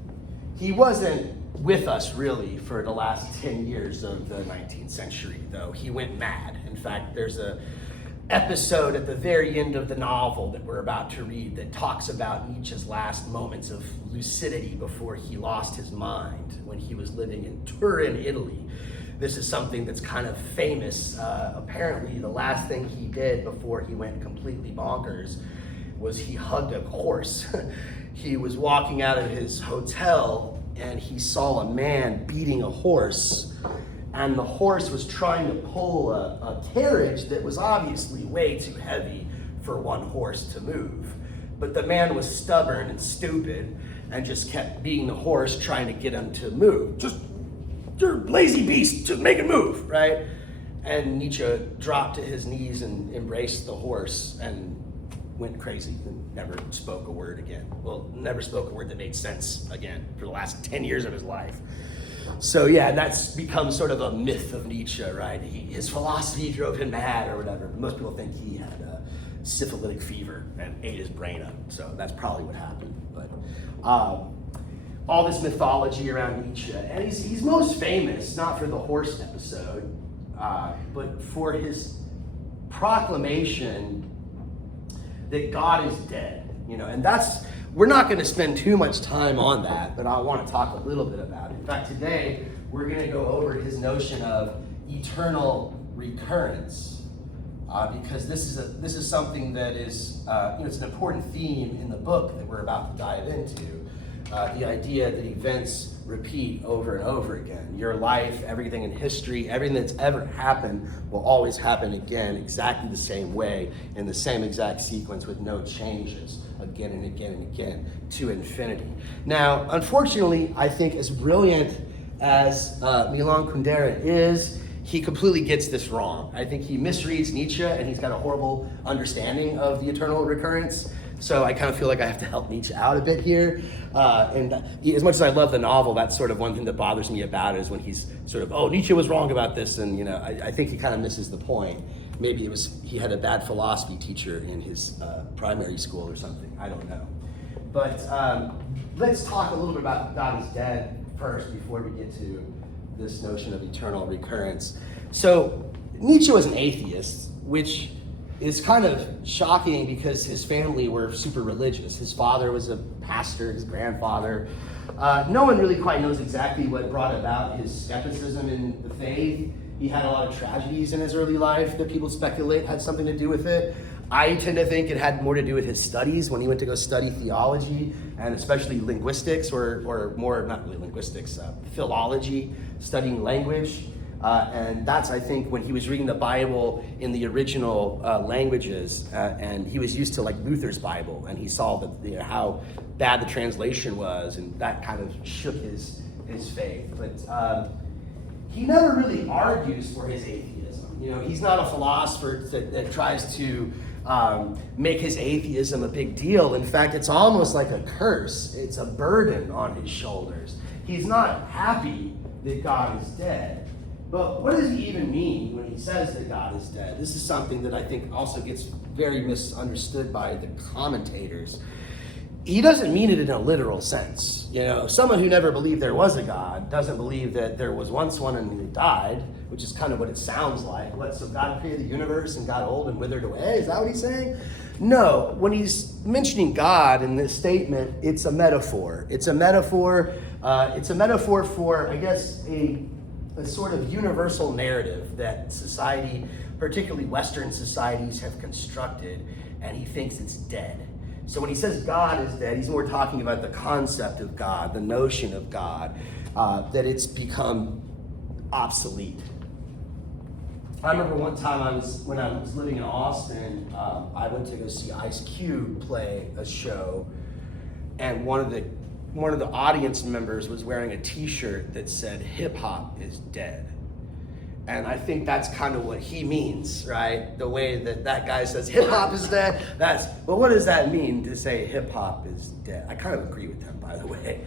He wasn't with us really for the last 10 years of the 19th century, though. He went mad. In fact, there's a episode at the very end of the novel that we're about to read that talks about Nietzsche's last moments of lucidity before he lost his mind when he was living in Turin, Italy. This is something that's kind of famous. Apparently, the last thing he did before he went completely bonkers was he hugged a horse. He was walking out of his hotel and he saw a man beating a horse, and the horse was trying to pull a carriage that was obviously way too heavy for one horse to move. But the man was stubborn and stupid and just kept beating the horse, trying to get him to move. Just, you're a lazy beast, just make it move, right? And Nietzsche dropped to his knees and embraced the horse and went crazy and never spoke a word again. Well, never spoke a word that made sense again for the last 10 years of his life. So yeah, that's become sort of a myth of Nietzsche, right? His philosophy drove him mad or whatever. Most people think he had a syphilitic fever and ate his brain up. So that's probably what happened. But all this mythology around Nietzsche, and he's most famous, not for the horse episode, but for his proclamation that God is dead, and we're not going to spend too much time on that, but I want to talk a little bit about it. In fact, today we're going to go over his notion of eternal recurrence, because this is something that is, it's an important theme in the book that we're about to dive into. The idea that events repeat over and over again. Your life, everything in history, everything that's ever happened will always happen again exactly the same way, in the same exact sequence with no changes, again and again and again, to infinity. Now, unfortunately, I think as brilliant as Milan Kundera is, he completely gets this wrong. I think he misreads Nietzsche, and he's got a horrible understanding of the eternal recurrence. So I kind of feel like I have to help Nietzsche out a bit here. And as much as I love the novel, that's sort of one thing that bothers me about it, is when he's sort of, Nietzsche was wrong about this, and I think he kind of misses the point. Maybe he had a bad philosophy teacher in his primary school or something. I don't know. But let's talk a little bit about God is dead first before we get to this notion of eternal recurrence. So Nietzsche was an atheist, which is kind of shocking because his family were super religious. His father was a pastor, his grandfather. No one really quite knows exactly what brought about his skepticism in the faith. He had a lot of tragedies in his early life that people speculate had something to do with it. I tend to think it had more to do with his studies when he went to go study theology, and especially linguistics, or more, not really linguistics, philology, studying language. And that's, I think, when he was reading the Bible in the original languages, and he was used to like Luther's Bible, and he saw that, how bad the translation was, and that kind of shook his faith. But he never really argues for his atheism. He's not a philosopher that tries to make his atheism a big deal. In fact, it's almost like a curse. It's a burden on his shoulders. He's not happy that God is dead. But what does he even mean when he says that God is dead? This is something that I think also gets very misunderstood by the commentators. He doesn't mean it in a literal sense. Someone who never believed there was a God doesn't believe that there was once one and he died, which is kind of what it sounds like. So God created the universe and got old and withered away? Is that what he's saying? No. When he's mentioning God in this statement, it's a metaphor. It's a metaphor. It's a metaphor for, I guess, a sort of universal narrative that society, particularly Western societies, have constructed, and he thinks it's dead. So when he says God is dead, he's more talking about the concept of God, the notion of God, that it's become obsolete. I remember one time when I was living in Austin, I went to go see Ice Cube play a show, and one of the audience members was wearing a t-shirt that said hip hop is dead. And I think that's kind of what he means, right? The way that guy says hip hop is dead, but what does that mean to say hip hop is dead? I kind of agree with them, by the way.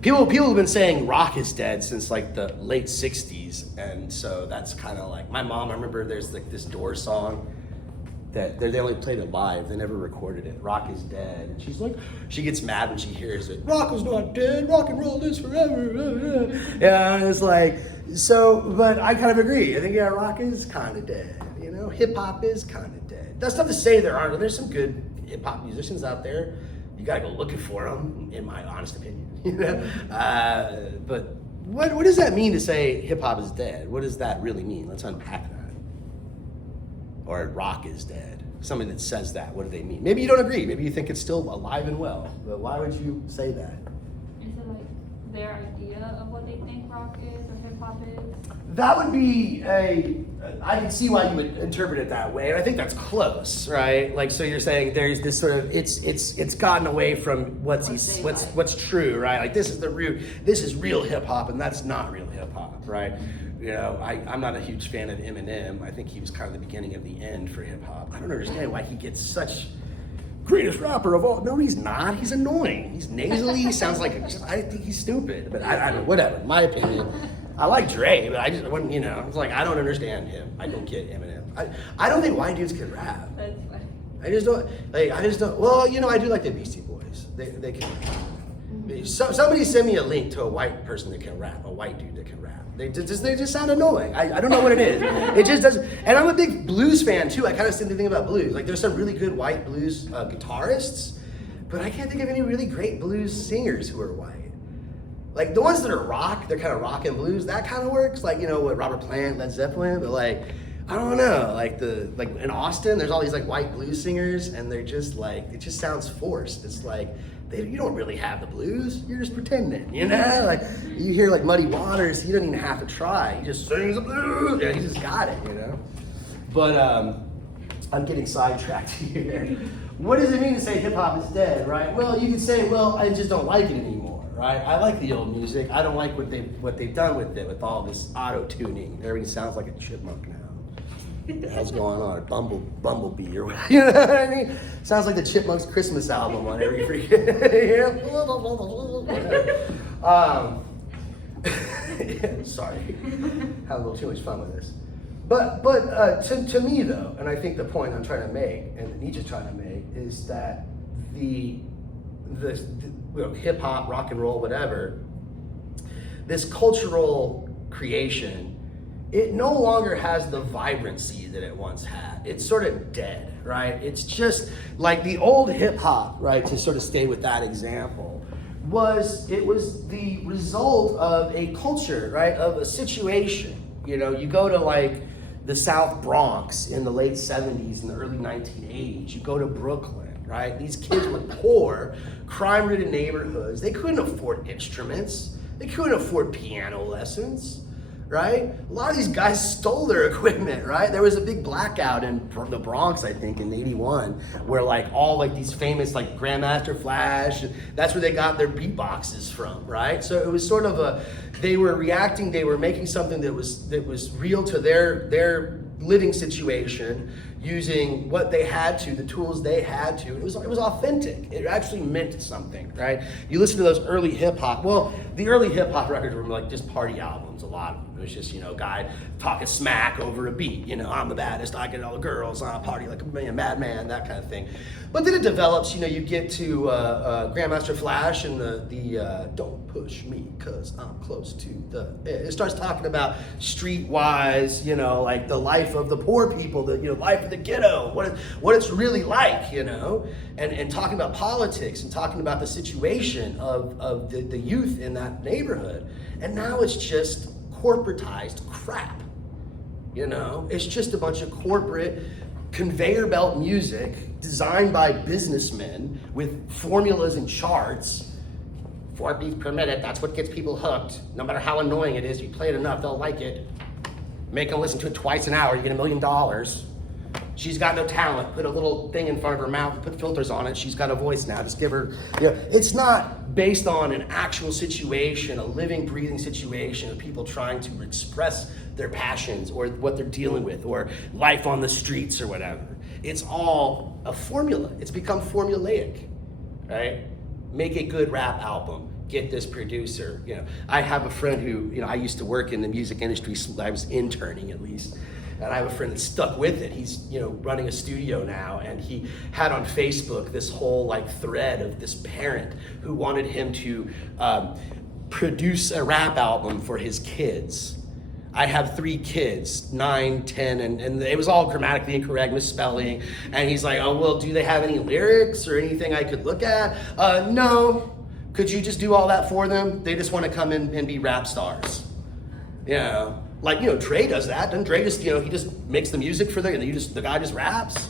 People have been saying rock is dead since like the late 60s. And so that's kind of like, my mom, I remember there's like this Doors song that they only played it live. They never recorded it. Rock is dead. And she's like, she gets mad when she hears it. Rock is not dead. Rock and roll is forever. Yeah, and it's like, but I kind of agree. I think, yeah, rock is kind of dead. Hip hop is kind of dead. That's not to say there's some good hip hop musicians out there. You gotta go looking for them, in my honest opinion. But what does that mean to say hip hop is dead? What does that really mean? Let's unpack that. Or rock is dead. Somebody that says that, what do they mean? Maybe you don't agree. Maybe you think it's still alive and well. But why would you say that? Is it like their idea of what they think rock is or hip hop is? That would be I can see why you would interpret it that way. And I think that's close, right? Like, so you're saying there's this sort of, it's gotten away from what's true, right? Like, this is the root, this is real hip hop, and that's not real hip hop, right? I'm not a huge fan of Eminem. I think he was kind of the beginning of the end for hip hop. I don't understand why he gets such greatest rapper of all. No, he's not. He's annoying. He's nasally. He sounds like, I think he's stupid. But I don't know, whatever. My opinion. I like Dre, but I just wouldn't, it's like, I don't understand him. I don't get Eminem. I don't think white dudes can rap. That's funny. I just don't, well, I do like the Beastie Boys. They can rap. Somebody send me a link to a white person that can rap, a white dude that can rap. They just sound annoying. I don't know what it is. It just doesn't. And I'm a big blues fan too. I kind of think about blues. Like, there's some really good white blues guitarists, but I can't think of any really great blues singers who are white. Like, the ones that are rock, they're kind of rock and blues. That kind of works. Like, what Robert Plant, Led Zeppelin. But like, I don't know. Like in Austin, there's all these like white blues singers, and they're just like, it just sounds forced. It's like, you don't really have the blues. You're just pretending, Like, you hear like Muddy Waters, he doesn't even have to try. He just sings the blues. Yeah, he just got it, But I'm getting sidetracked here. What does it mean to say hip hop is dead, right? Well, you can say, well, I just don't like it anymore, right? I like the old music. I don't like what they've done with it, with all this auto tuning. Everything sounds like a chipmunk now. What the hell's going on? Bumblebee or whatever. You know what I mean? Sounds like the Chipmunks Christmas album on every freaking. Sorry, had a little too much fun with this. But to me though, and I think the point I'm trying to make, and that Nietzsche's trying to make, is that the hip hop, rock and roll, whatever, this cultural creation, it no longer has the vibrancy that it once had. It's sort of dead, right? It's just like the old hip hop, right? To sort of stay with that example, was the result of a culture, right? Of a situation. You go to like the South Bronx in the late 70s and the early 1980s. You go to Brooklyn, right? These kids were poor, crime-ridden neighborhoods. They couldn't afford instruments. They couldn't afford piano lessons. right? A lot of these guys stole their equipment, right? There was a big blackout in the Bronx, I think, in '81, where like all like these famous like Grandmaster Flash, that's where they got their beatboxes from, right? So it was sort of they were reacting, they were making something that was real to their living situation, using what they had to, the tools they had to. It was authentic. It actually meant something, right? You listen to those early hip hop. Well, the early hip hop records were like just party albums. A lot of them. It was just a guy talking smack over a beat. I'm the baddest. I get all the girls. I party like a madman. That kind of thing. But then it develops. You get to Grandmaster Flash and the don't push me because I'm close to the. It starts talking about streetwise. Like the life of the poor people. The life of the ghetto. What it's really like. And talking about politics and talking about the situation of the youth in that neighborhood. And now it's just corporatized crap. It's just a bunch of corporate conveyor belt music designed by businessmen with formulas and charts. 4 beats per minute, that's what gets people hooked. No matter how annoying it is, you play it enough, they'll like it. Make them listen to it twice an hour, you get $1 million. She's got no talent. Put a little thing in front of her mouth, put filters on it. She's got a voice now. Just give her, it's not based on an actual situation, a living, breathing situation of people trying to express their passions or what they're dealing with or life on the streets or whatever. It's all a formula. It's become formulaic, right? Make a good rap album. Get this producer. I have a friend who, I used to work in the music industry. I was interning at least. And I have a friend that stuck with it. He's, running a studio now, and he had on Facebook this whole thread of this parent who wanted him to produce a rap album for his kids. I have 3 kids, 9, 10, and it was all grammatically incorrect, misspelling. And he's like, oh, well, do they have any lyrics or anything I could look at? No. Could you just do all that for them? They just want to come in and be rap stars. Dre does that. Doesn't Dre just, he just makes the music for the guy just raps?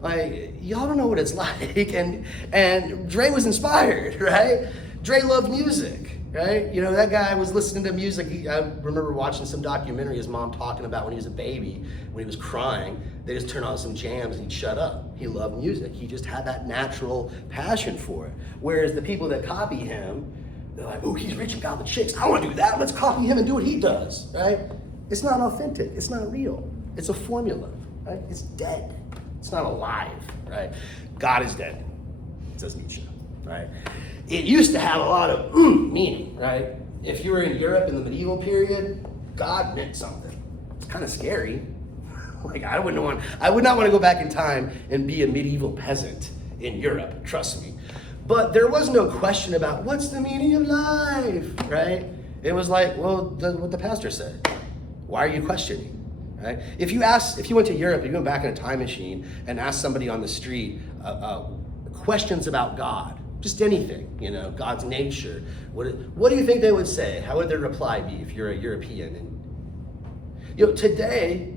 Y'all don't know what it's like. And Dre was inspired, right? Dre loved music, right? That guy was listening to music. I remember watching some documentary, his mom talking about when he was a baby, when he was crying, they just turn on some jams and he'd shut up. He loved music. He just had that natural passion for it. Whereas the people that copy him, they're like, oh, he's rich and got the chicks. I want to do that. Let's copy him and do what he does, right? It's not authentic. It's not real. It's a formula, right? It's dead. It's not alive, right? God is dead, says Nietzsche, right? It used to have a lot of meaning, right? If you were in Europe in the medieval period, God meant something. It's kind of scary. I would not want to go back in time and be a medieval peasant in Europe, trust me. But there was no question about what's the meaning of life, right? It was like, well, what the pastor said. Why are you questioning, right? If you went to Europe, you went back in a time machine and asked somebody on the street questions about God, just anything, God's nature, what do you think they would say? How would their reply be if you're a European? And today,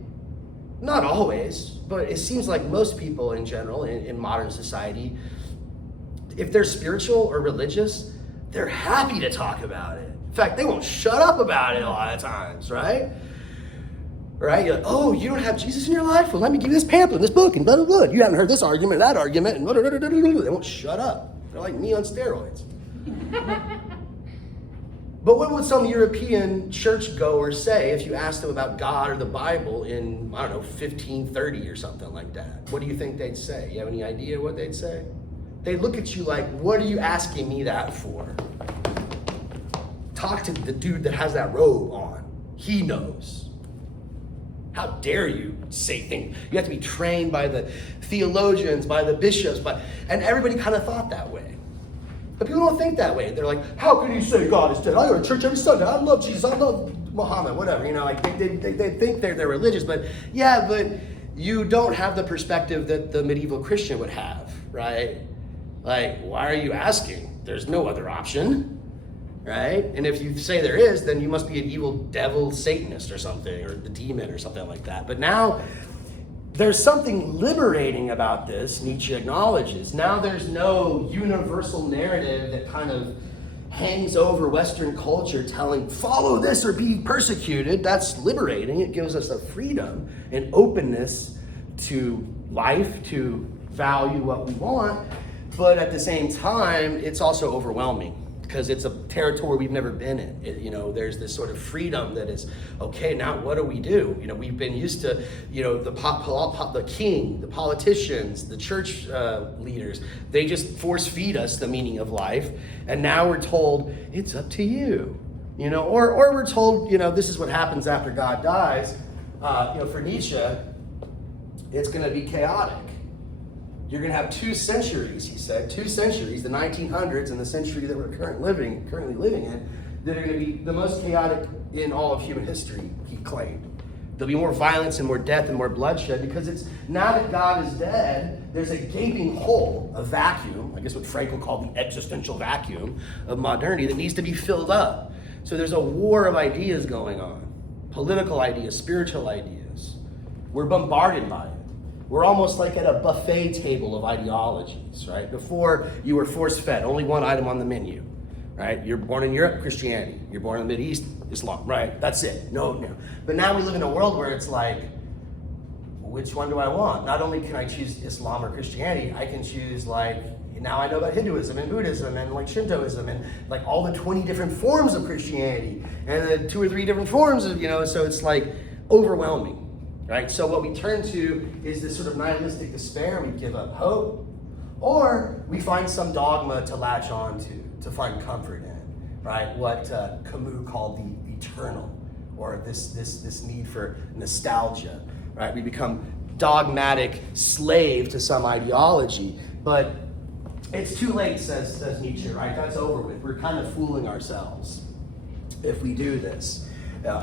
not always, but it seems like most people in general in modern society, if they're spiritual or religious, they're happy to talk about it. In fact, they won't shut up about it a lot of times, right? Right? You're like, oh, you don't have Jesus in your life? Well, let me give you this pamphlet, this book, and blah, blah, blah. You haven't heard this argument, that argument, and blah, blah, blah, blah, blah. They won't shut up. They're like me on steroids. But what would some European churchgoers say if you asked them about God or the Bible in, 1530 or something like that? What do you think they'd say? You have any idea what they'd say? They'd look at you like, what are you asking me that for? Talk to the dude that has that robe on. He knows. How dare you say things? You have to be trained by the theologians, by the bishops, and everybody kind of thought that way. But people don't think that way. They're like, how can you say God is dead? I go to church every Sunday. I love Jesus. I love Muhammad, whatever. They think they're religious, but you don't have the perspective that the medieval Christian would have, right? Why are you asking? There's no other option. Right? And if you say there is, then you must be an evil devil Satanist or something, or the demon or something like that. But now there's something liberating about this, Nietzsche acknowledges. Now there's no universal narrative that kind of hangs over Western culture telling, follow this or be persecuted, that's liberating. It gives us a freedom and openness to life, to value what we want. But at the same time, it's also overwhelming because it's a territory we've never been in. There's this sort of freedom that is, okay, now what do we do? We've been used to, the king, the politicians, the church leaders, they just force feed us the meaning of life. And now we're told, it's up to you, or we're told, this is what happens after God dies. For Nietzsche, it's going to be chaotic. You're going to have 2 centuries, he said, 2 centuries, the 1900s and the century that we're currently living in, that are going to be the most chaotic in all of human history, he claimed. There'll be more violence and more death and more bloodshed because it's now that God is dead, there's a gaping hole, a vacuum, I guess what Frankel called the existential vacuum of modernity that needs to be filled up. So there's a war of ideas going on, political ideas, spiritual ideas. We're bombarded by it. We're almost like at a buffet table of ideologies, right? Before, you were force-fed, only one item on the menu, right? You're born in Europe, Christianity. You're born in the Middle East, Islam, right? That's it. No. But now we live in a world where it's like, which one do I want? Not only can I choose Islam or Christianity, I can choose now I know about Hinduism and Buddhism and Shintoism and all the 20 different forms of Christianity and the 2 or 3 different forms of, so it's overwhelming. Right? So what we turn to is this sort of nihilistic despair. We give up hope, or we find some dogma to latch on to find comfort in, right? What Camus called the eternal, or this need for nostalgia, right? We become dogmatic slave to some ideology, but it's too late, says Nietzsche, right? That's over with. We're kind of fooling ourselves if we do this.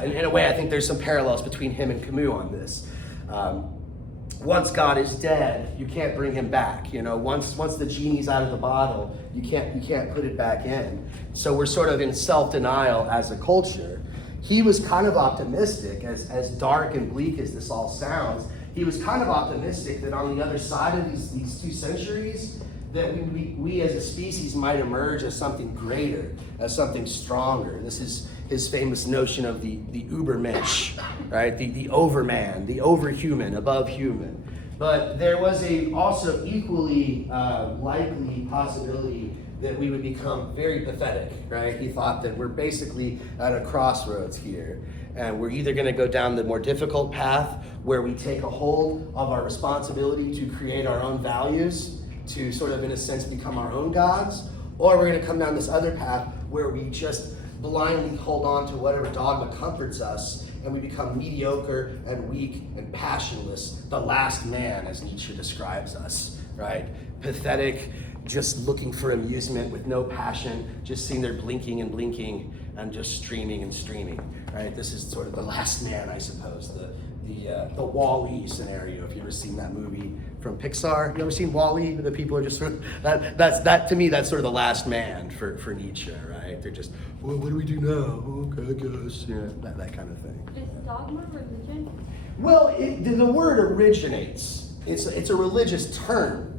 In a way, I think there's some parallels between him and Camus on this. Once God is dead, you can't bring him back. Once the genie's out of the bottle, you can't put it back in. So we're sort of in self-denial as a culture. He was kind of optimistic, as dark and bleak as this all sounds. He was kind of optimistic that on the other side of these 2 centuries, that we as a species might emerge as something greater, as something stronger. This is his famous notion of the Übermensch, right? The overman, the overhuman, above human. But there was also equally likely possibility that we would become very pathetic, right? He thought that we're basically at a crossroads here, and we're either going to go down the more difficult path where we take a hold of our responsibility to create our own values, to sort of, in a sense, become our own gods, or we're going to come down this other path where we just blindly hold on to whatever dogma comforts us, and we become mediocre and weak and passionless, the last man, as Nietzsche describes us, right? Pathetic, just looking for amusement with no passion, just sitting there blinking and blinking and just streaming and streaming, right? This is sort of the last man, I suppose, the Wall-E scenario. If you've ever seen that movie from Pixar, you ever seen Wall-E? The people are just sort of, that to me, that's sort of the last man for Nietzsche, right? They're just, well, what do we do now? Okay, I guess, that kind of thing. Is dogma religion? Well, the word originates. It's a religious term.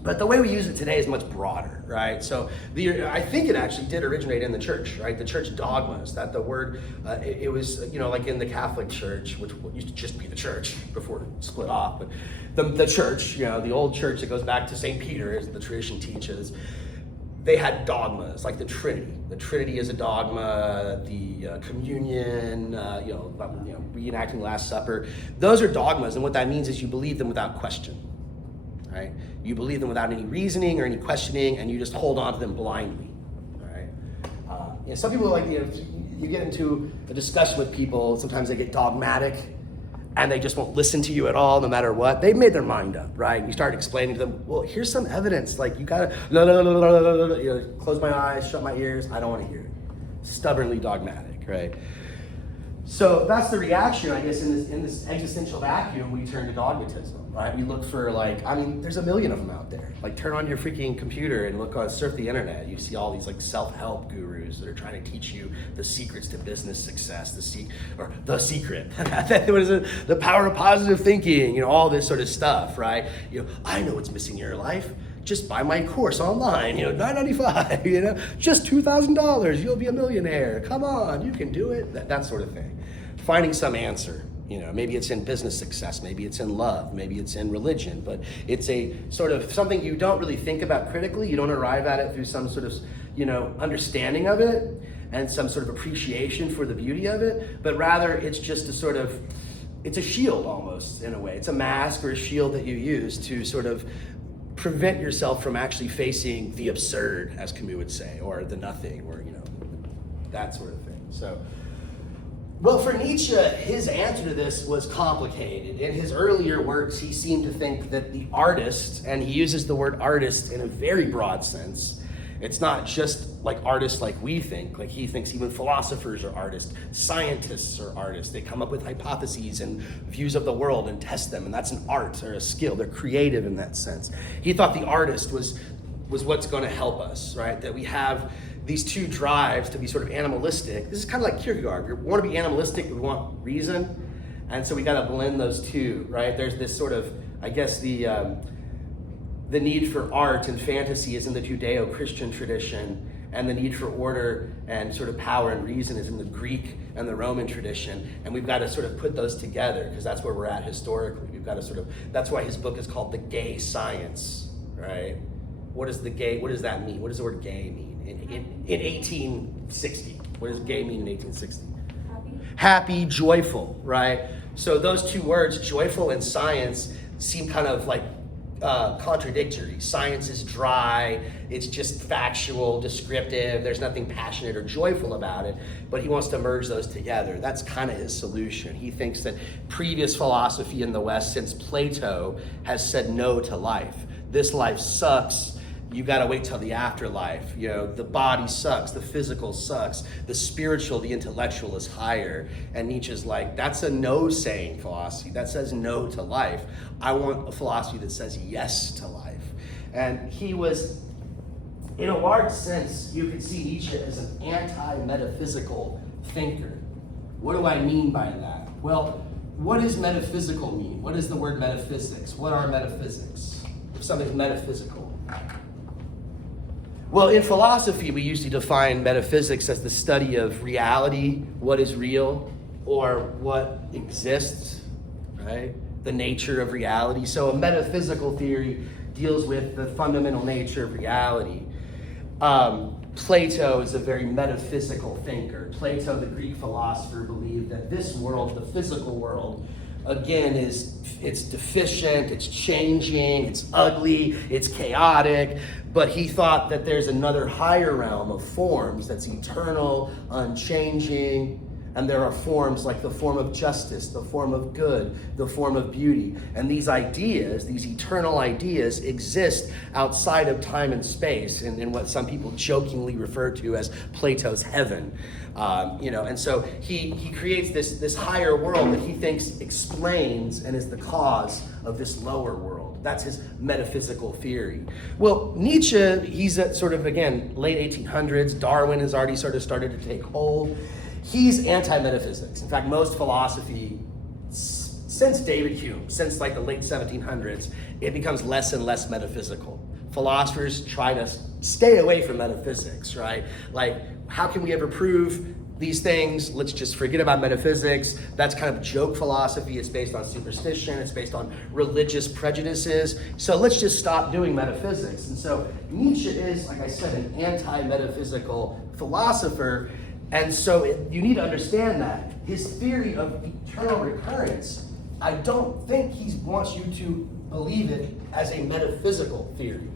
But the way we use it today is much broader, right? So I think it actually did originate in the church, right? The church dogmas, that the word, it was, like in the Catholic Church, which used to just be the church before it split off, but the church, the old church that goes back to St. Peter, as the tradition teaches, they had dogmas, like the Trinity. The Trinity is a dogma, the communion, reenacting Last Supper. Those are dogmas, and what that means is you believe them without question. Right? You believe them without any reasoning or any questioning, and you just hold on to them blindly. Right? Some people you get into a discussion with people, sometimes they get dogmatic, and they just won't listen to you at all, no matter what. They've made their mind up, right? You start explaining to them, well, here's some evidence. You gotta, close my eyes, shut my ears. I don't want to hear it. Stubbornly dogmatic, right? So that's the reaction, I guess, in this existential vacuum. We turn to dogmatism, right? We look for there's a million of them out there. Turn on your freaking computer and surf the internet. You see all these self-help gurus that are trying to teach you the secrets to business success, the secret, what is it? The power of positive thinking, all this sort of stuff, right? I know what's missing in your life. just buy my course online, $9.95, just $2,000, you'll be a millionaire. Come on, you can do it. That sort of thing. Finding some answer. Maybe it's in business success, maybe it's in love, maybe it's in religion, but it's a sort of something you don't really think about critically. You don't arrive at it through some sort of, understanding of it and some sort of appreciation for the beauty of it, but rather it's just it's a shield almost in a way. It's a mask or a shield that you use to sort of prevent yourself from actually facing the absurd, as Camus would say, or the nothing, or, that sort of thing. So, well, for Nietzsche, his answer to this was complicated. In his earlier works, he seemed to think that the artist, and he uses the word artist in a very broad sense, it's not just like artists like we think. Like he thinks even philosophers are artists, scientists are artists. They come up with hypotheses and views of the world and test them, and that's an art or a skill. They're creative in that sense. He thought the artist was what's going to help us, right? That we have these two drives to be sort of animalistic. This is kind of like Kierkegaard. We want to be animalistic, we want reason. And so we got to blend those two, right? There's this sort of, I guess the need for art and fantasy is in the Judeo-Christian tradition, and the need for order and sort of power and reason is in the Greek and the Roman tradition. And we've got to sort of put those together because that's where we're at historically. We've got to that's why his book is called The Gay Science, right? What does that mean? What does the word gay mean? In 1860, what does gay mean in 1860? Happy, joyful, right? So those two words, joyful and science, seem kind of like contradictory. Science is dry, it's just factual, descriptive, there's nothing passionate or joyful about it, but he wants to merge those together. That's kind of his solution. He thinks that previous philosophy in the West, since Plato, has said no to life. This life sucks. You gotta wait till the afterlife. The body sucks, the physical sucks, the spiritual, the intellectual is higher. And Nietzsche's like, that's a no-saying philosophy. That says no to life. I want a philosophy that says yes to life. And he was, in a large sense, you could see Nietzsche as an anti-metaphysical thinker. What do I mean by that? Well, what does metaphysical mean? What is the word metaphysics? What are metaphysics? If something's metaphysical. Well, in philosophy, we usually define metaphysics as the study of reality, what is real, or what exists, right? The nature of reality. So a metaphysical theory deals with the fundamental nature of reality. Plato is a very metaphysical thinker. Plato, the Greek philosopher, believed that this world, the physical world, again, it's deficient, it's changing, it's ugly, it's chaotic, but he thought that there's another higher realm of forms that's eternal, unchanging, and there are forms like the form of justice, the form of good, the form of beauty. And these ideas, these eternal ideas, exist outside of time and space in what some people jokingly refer to as Plato's heaven. And so he creates this higher world that he thinks explains and is the cause of this lower world. That's his metaphysical theory. Well, Nietzsche, he's at sort of, again, late 1800s. Darwin has already sort of started to take hold. He's anti-metaphysics. In fact, most philosophy, since David Hume, since like the late 1700s, it becomes less and less metaphysical. Philosophers try to stay away from metaphysics, right? Like, how can we ever prove these things? Let's just forget about metaphysics. That's kind of joke philosophy. It's based on superstition. It's based on religious prejudices. So let's just stop doing metaphysics. And so Nietzsche is, like I said, an anti-metaphysical philosopher. And so you need to understand that. His theory of eternal recurrence, I don't think he wants you to believe it as a metaphysical theory.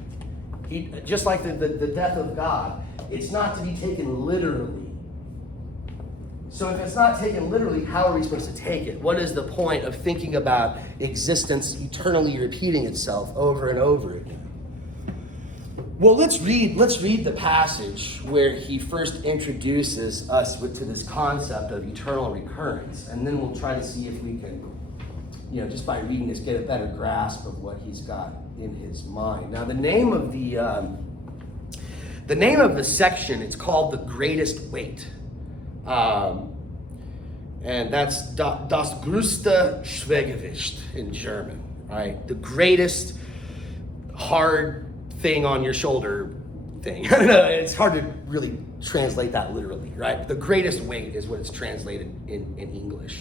Just like the death of God, it's not to be taken literally. So if it's not taken literally, how are we supposed to take it? What is the point of thinking about existence eternally repeating itself over and over again? Well, let's read the passage where he first introduces us to this concept of eternal recurrence, and then we'll try to see if we can, just by reading this, get a better grasp of what he's got in his mind. Now, the name of the section, it's called The Greatest Weight. And that's Das größte Schwergewicht in German, right? The greatest hard thing on your shoulder thing. I don't know, it's hard to really translate that literally, right? The greatest weight is what it's translated in English.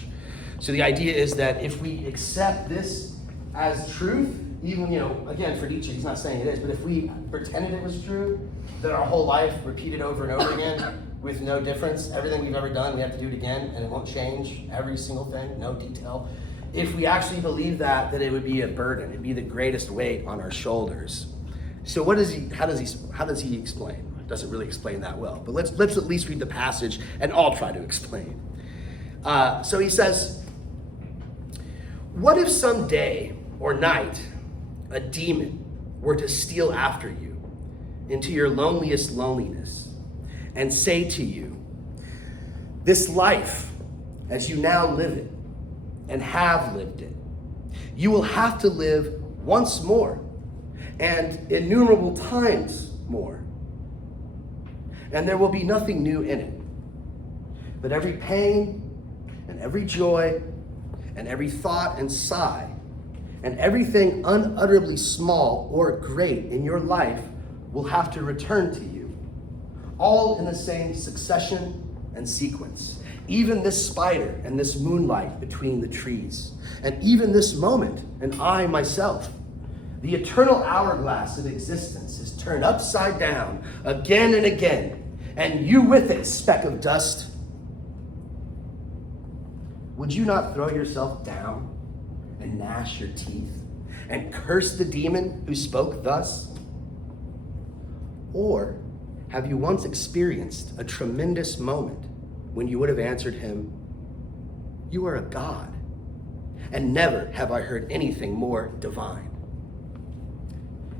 So the idea is that if we accept this as truth, even, again, for Nietzsche, he's not saying it is, but if we pretended it was true, that our whole life repeated over and over again with no difference, everything we've ever done, we have to do it again, and it won't change, every single thing, no detail. If we actually believe that it would be a burden, it'd be the greatest weight on our shoulders. So how does he explain? It doesn't really explain that well, but let's at least read the passage, and I'll try to explain. So he says, what if some day or night a demon were to steal after you into your loneliest loneliness and say to you, this life as you now live it and have lived it, you will have to live once more and innumerable times more. And there will be nothing new in it, but every pain and every joy and every thought and sigh and everything unutterably small or great in your life will have to return to you, all in the same succession and sequence. Even this spider and this moonlight between the trees, and even this moment, and I myself. The eternal hourglass of existence is turned upside down again and again, and you with it, speck of dust. Would you not throw yourself down and gnash your teeth and curse the demon who spoke thus? Or have you once experienced a tremendous moment when you would have answered him, you are a god, and never have I heard anything more divine?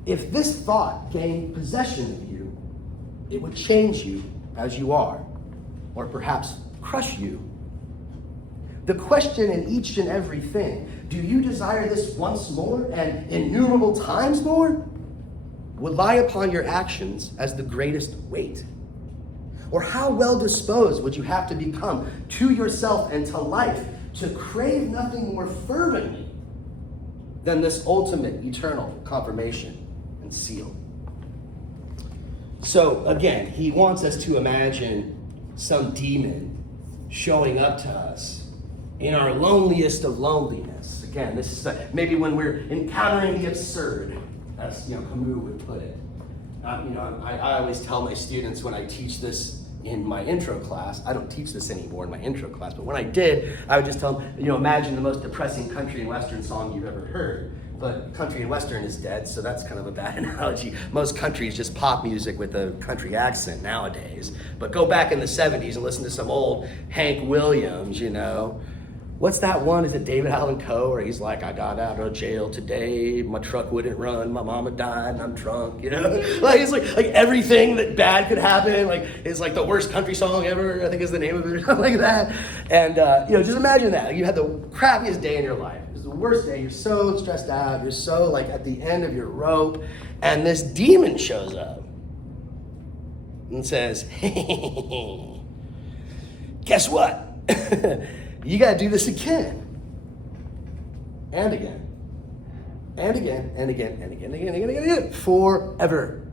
If this thought gained possession of you, it would change you as you are, or perhaps crush you. The question in each and every thing, do you desire this once more and innumerable times more, would lie upon your actions as the greatest weight. Or how well disposed would you have to become to yourself and to life to crave nothing more fervently than this ultimate eternal confirmation and seal? So again, he wants us to imagine some demon showing up to us in our loneliest of loneliness. Again, this is maybe when we're encountering the absurd, as Camus would put it. I always tell my students when I teach this in my intro class, I don't teach this anymore in my intro class, but when I did, I would just tell them, imagine the most depressing country and western song you've ever heard. But country and western is dead, so that's kind of a bad analogy. Most country is just pop music with a country accent nowadays. But go back in the 70s and listen to some old Hank Williams, What's that one? Is it David Allan Coe? Where he's like, I got out of jail today, my truck wouldn't run, my mama died, and I'm drunk, Like, it's like everything that bad could happen, it's like the worst country song ever, I think is the name of it, or something like that. And, just imagine that. You had the crappiest day in your life. It was the worst day. You're so stressed out. You're so, at the end of your rope. And this demon shows up and says, hey, guess what? You got to do this again. And again. And again, and again, and again, and again, and again, and again, forever.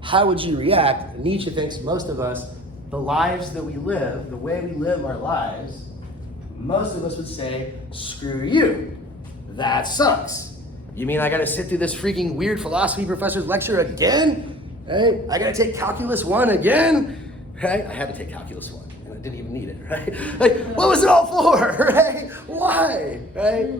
How would you react? Nietzsche thinks most of us, the lives that we live, the way we live our lives, most of us would say, screw you. That sucks. You mean I got to sit through this freaking weird philosophy professor's lecture again? Right? I got to take Calculus 1 again? Right? I had to take Calculus 1. Didn't even need it, right? What was it all for, right? Why, right?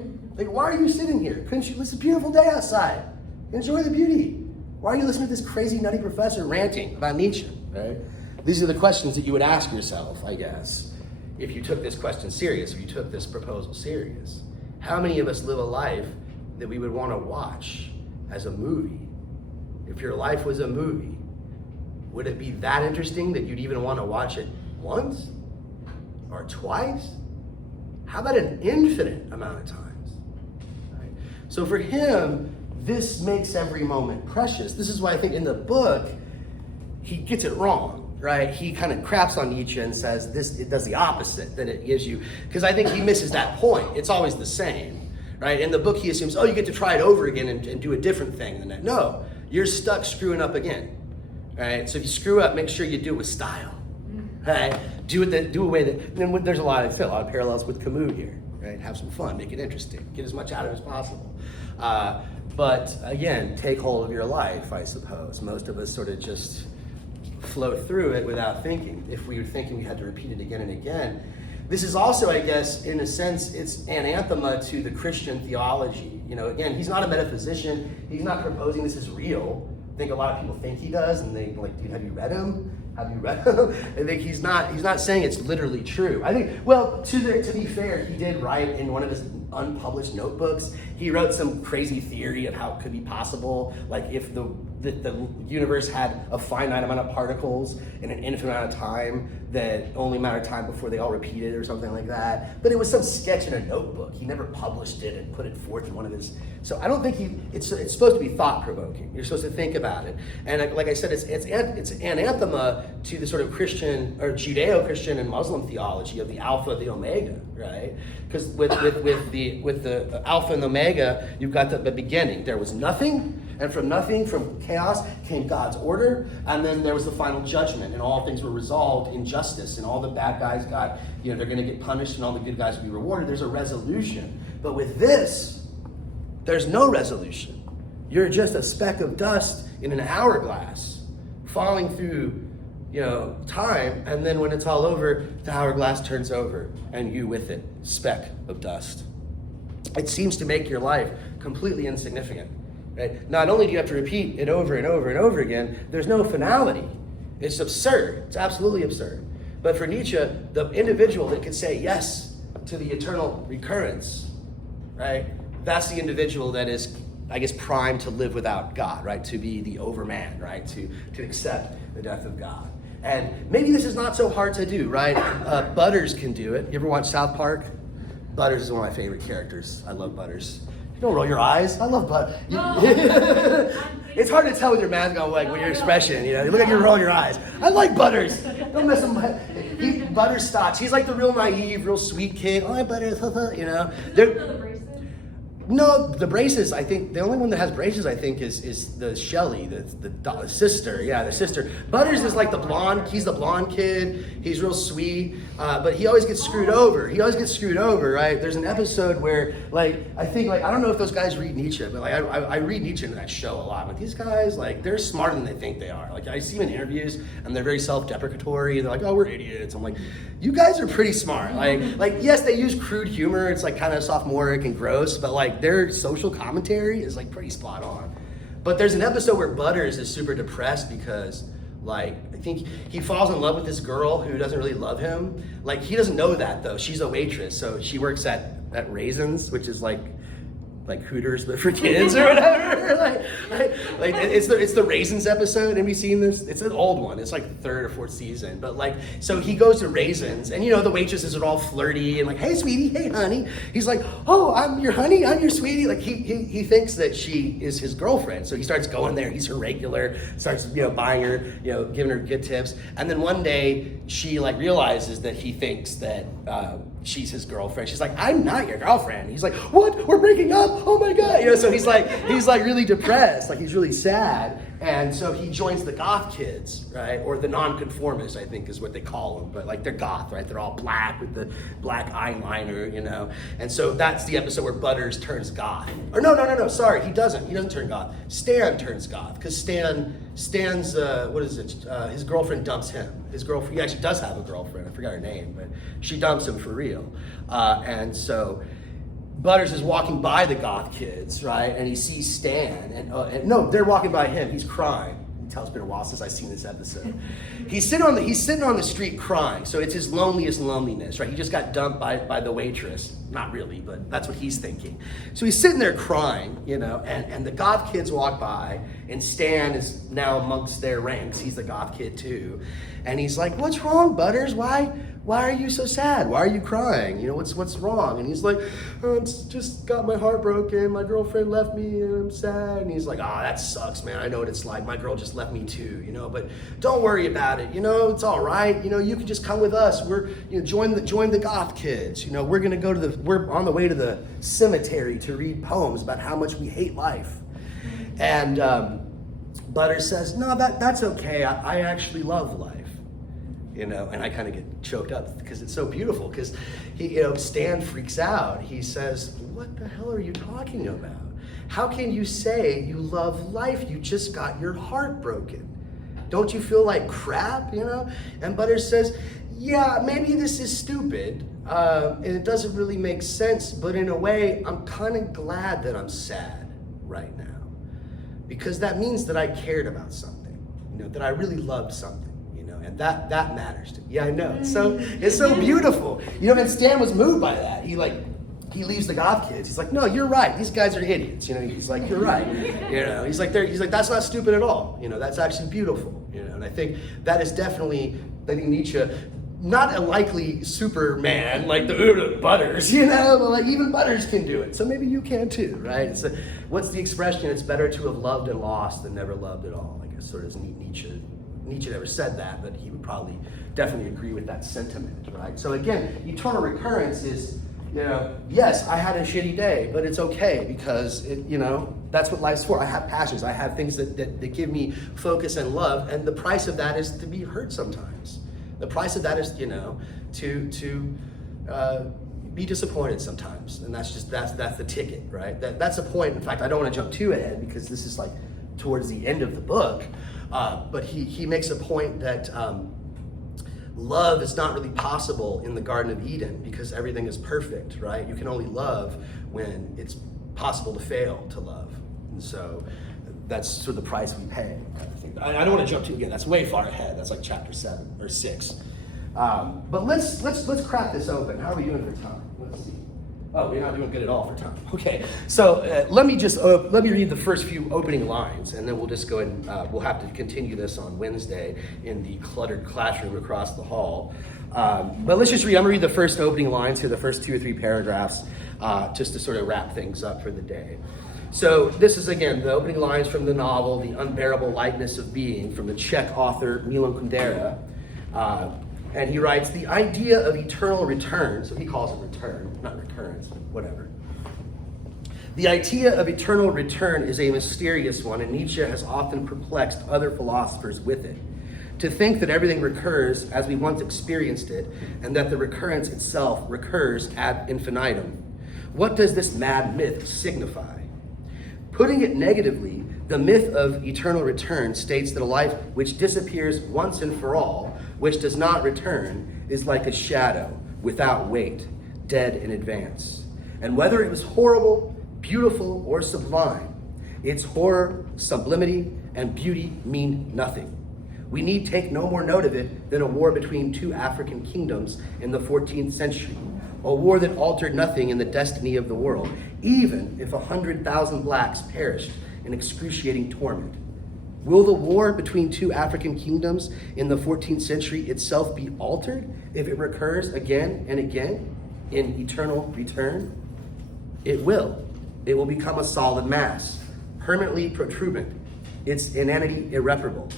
Why are you sitting here? Couldn't you? It's a beautiful day outside. Enjoy the beauty. Why are you listening to this crazy nutty professor ranting about Nietzsche, right? These are the questions that you would ask yourself, I guess, if you took this question serious, if you took this proposal serious. How many of us live a life that we would want to watch as a movie? If your life was a movie, would it be that interesting that you'd even want to watch it once or twice? How about an infinite amount of times? Right? So for him, this makes every moment precious. This is why I think in the book, he gets it wrong, right? He kind of craps on Nietzsche and says it does the opposite, that it gives you, because I think he misses that point. It's always the same, right? In the book, he assumes, you get to try it over again and do a different thing than that. No, you're stuck screwing up again. Right? So if you screw up, make sure you do it with style. Right? Do a way that, then there's a lot of parallels with Camus here. Right? Have some fun, make it interesting, get as much out of it as possible. But again, take hold of your life, I suppose. Most of us sort of just float through it without thinking. If we were thinking, we had to repeat it again and again. This is also, I guess, in a sense, it's anathema to the Christian theology. Again, he's not a metaphysician. He's not proposing this is real. I think a lot of people think he does, and they like, dude, have you read him? Have you read him? I think he's not saying it's literally true. I think, well, to be fair, he did write in one of his unpublished notebooks, he wrote some crazy theory of how it could be possible, like if the universe had a finite amount of particles in an infinite amount of time, that only a matter of time before they all repeated or something like that. But it was some sketch in a notebook. He never published it and put it forth in one of his. So I don't think it's supposed to be thought-provoking. You're supposed to think about it. And like I said, it's anathema to the sort of Christian or Judeo-Christian and Muslim theology of the Alpha, the Omega, right? Because with the Alpha and the Omega, you've got the beginning. There was nothing. And from nothing, from chaos, came God's order, and then there was the final judgment, and all things were resolved in justice, and all the bad guys got, they're going to get punished, and all the good guys will be rewarded. There's a resolution. But with this, there's no resolution. You're just a speck of dust in an hourglass, falling through, time, and then when it's all over, the hourglass turns over, and you with it, speck of dust. It seems to make your life completely insignificant. Right? Not only do you have to repeat it over and over and over again, there's no finality. It's absurd. It's absolutely absurd. But for Nietzsche, the individual that could say yes to the eternal recurrence, right? That's the individual that is, I guess, primed to live without God, right? To be the overman, right? To accept the death of God. And maybe this is not so hard to do, right? Butters can do it. You ever watch South Park? Butters is one of my favorite characters. I love Butters. Don't roll your eyes. I love Butters. No. It's hard to tell with your mask on, like with your expression. You look like you're rolling your eyes. I like Butters. Don't mess with him. Butters stops. He's like the real naive, real sweet kid. Oh, hi, Butters. No, the braces, I think, the only one that has braces, I think, is the Shelley, the sister. Yeah, the sister. Butters is like the blonde, he's the blonde kid. He's real sweet, but he always gets screwed over. Right? There's an episode where, I don't know if those guys read Nietzsche, but I read Nietzsche in that show a lot. But these guys, they're smarter than they think they are. I see them in interviews, and they're very self-deprecatory. They're like, oh, we're idiots. I'm like, you guys are pretty smart. Yes, they use crude humor. It's kind of sophomoric and gross, but their social commentary is pretty spot on. But there's an episode where Butters is super depressed because I think he falls in love with this girl who doesn't really love him. He doesn't know that though. She's a waitress, so she works at Raisins, which is like Hooters but for kids or whatever. It's the Raisins episode. Have you seen this? It's an old one. It's third or fourth season. But so he goes to Raisins, and the waitresses are all flirty and hey sweetie, hey honey. He's like, oh, I'm your honey, I'm your sweetie. He thinks that she is his girlfriend, so he starts going there. He's her regular, starts buying her, giving her good tips, and then one day she realizes that he thinks that she's his girlfriend. She's like, I'm not your girlfriend. He's like, what? We're breaking up? Oh my God. So he's really depressed. He's really sad. And so he joins the goth kids, right? Or the nonconformists, I think is what they call them. But they're goth, right? They're all black with the black eyeliner, And so that's the episode where Butters turns goth. Or no, sorry, he doesn't. He doesn't turn goth. Stan turns goth because Stan's, his girlfriend dumps him. He actually does have a girlfriend. I forgot her name, but she dumps him for real. And so Butters is walking by the goth kids, right? And he sees Stan, and no, they're walking by him. He's crying. You can tell it's been a while since I've seen this episode. He's sitting on the street crying. So it's his loneliest loneliness, right? He just got dumped by the waitress. Not really, but that's what he's thinking. So he's sitting there crying, and the goth kids walk by, and Stan is now amongst their ranks. He's a goth kid too. And he's like, what's wrong, Butters? Why are you so sad? Why are you crying? What's wrong? And he's like, oh, I'm just got my heart broken. My girlfriend left me and I'm sad. And he's like, oh, that sucks, man. I know what it's like. My girl just left me too, but don't worry about it. It's all right. You can just come with us. We're, join the goth kids. We're on the way to the cemetery to read poems about how much we hate life. And Butter says, no, that's okay. I actually love life, you know, and I kind of get choked up because it's so beautiful. Because Stan freaks out. He says, "What the hell are you talking about? How can you say you love life? You just got your heart broken. Don't you feel like crap, you know?" And Butter says, "Yeah, maybe this is stupid, and it doesn't really make sense, but in a way, I'm kind of glad that I'm sad right now. Because that means that I cared about something, you know, that I really loved something, you know, and that matters to me." Yeah, I know. It's so beautiful. You know, and Stan was moved by that. He leaves the goth kids. He's like, "No, you're right. These guys are idiots." You know, he's like, "You're right." You know, he's like, "That's not stupid at all. You know, that's actually beautiful." You know, and I think that is definitely, I think Nietzsche, not a likely Superman like the Butters, you know, but like even Butters can do it. So maybe you can too, right? What's the expression? It's better to have loved and lost than never loved at all. I guess sort of Nietzsche never said that, but he would probably definitely agree with that sentiment, right? So again, eternal recurrence is, you know, yes, I had a shitty day, but it's okay because that's what life's for. I have passions. I have things that give me focus and love, and the price of that is to be hurt sometimes. The price of that is, you know, to be disappointed sometimes, and that's the ticket, right? That's the point. In fact, I don't want to jump too ahead because this is like towards the end of the book, but he makes a point that love is not really possible in the Garden of Eden because everything is perfect, right? You can only love when it's possible to fail to love, and so that's sort of the price we pay. I don't want to jump too again. That's way far ahead. That's like chapter 7 or 6. But let's crack this open. How are we doing for time? Let's see. Oh, we're not doing good at all for time. Okay. So let me read the first few opening lines, and then we'll just go and we'll have to continue this on Wednesday in the cluttered classroom across the hall. But let's just read. I'm gonna read the first opening lines here, the first 2 or 3 paragraphs, just to sort of wrap things up for the day. So this is, again, the opening lines from the novel, The Unbearable Lightness of Being, from the Czech author Milan Kundera. And he writes, "The idea of eternal return," so he calls it return, not recurrence, but whatever. "The idea of eternal return is a mysterious one, and Nietzsche has often perplexed other philosophers with it. To think that everything recurs as we once experienced it, and that the recurrence itself recurs ad infinitum. What does this mad myth signify? Putting it negatively, the myth of eternal return states that a life which disappears once and for all, which does not return, is like a shadow, without weight, dead in advance. And whether it was horrible, beautiful, or sublime, its horror, sublimity, and beauty mean nothing. We need take no more note of it than a war between 2 African kingdoms in the 14th century, a war that altered nothing in the destiny of the world, even if 100,000 blacks perished in excruciating torment. Will the war between 2 African kingdoms in the 14th century itself be altered if it recurs again and again in eternal return? It will. It will become a solid mass, permanently protuberant, its inanity irreparable.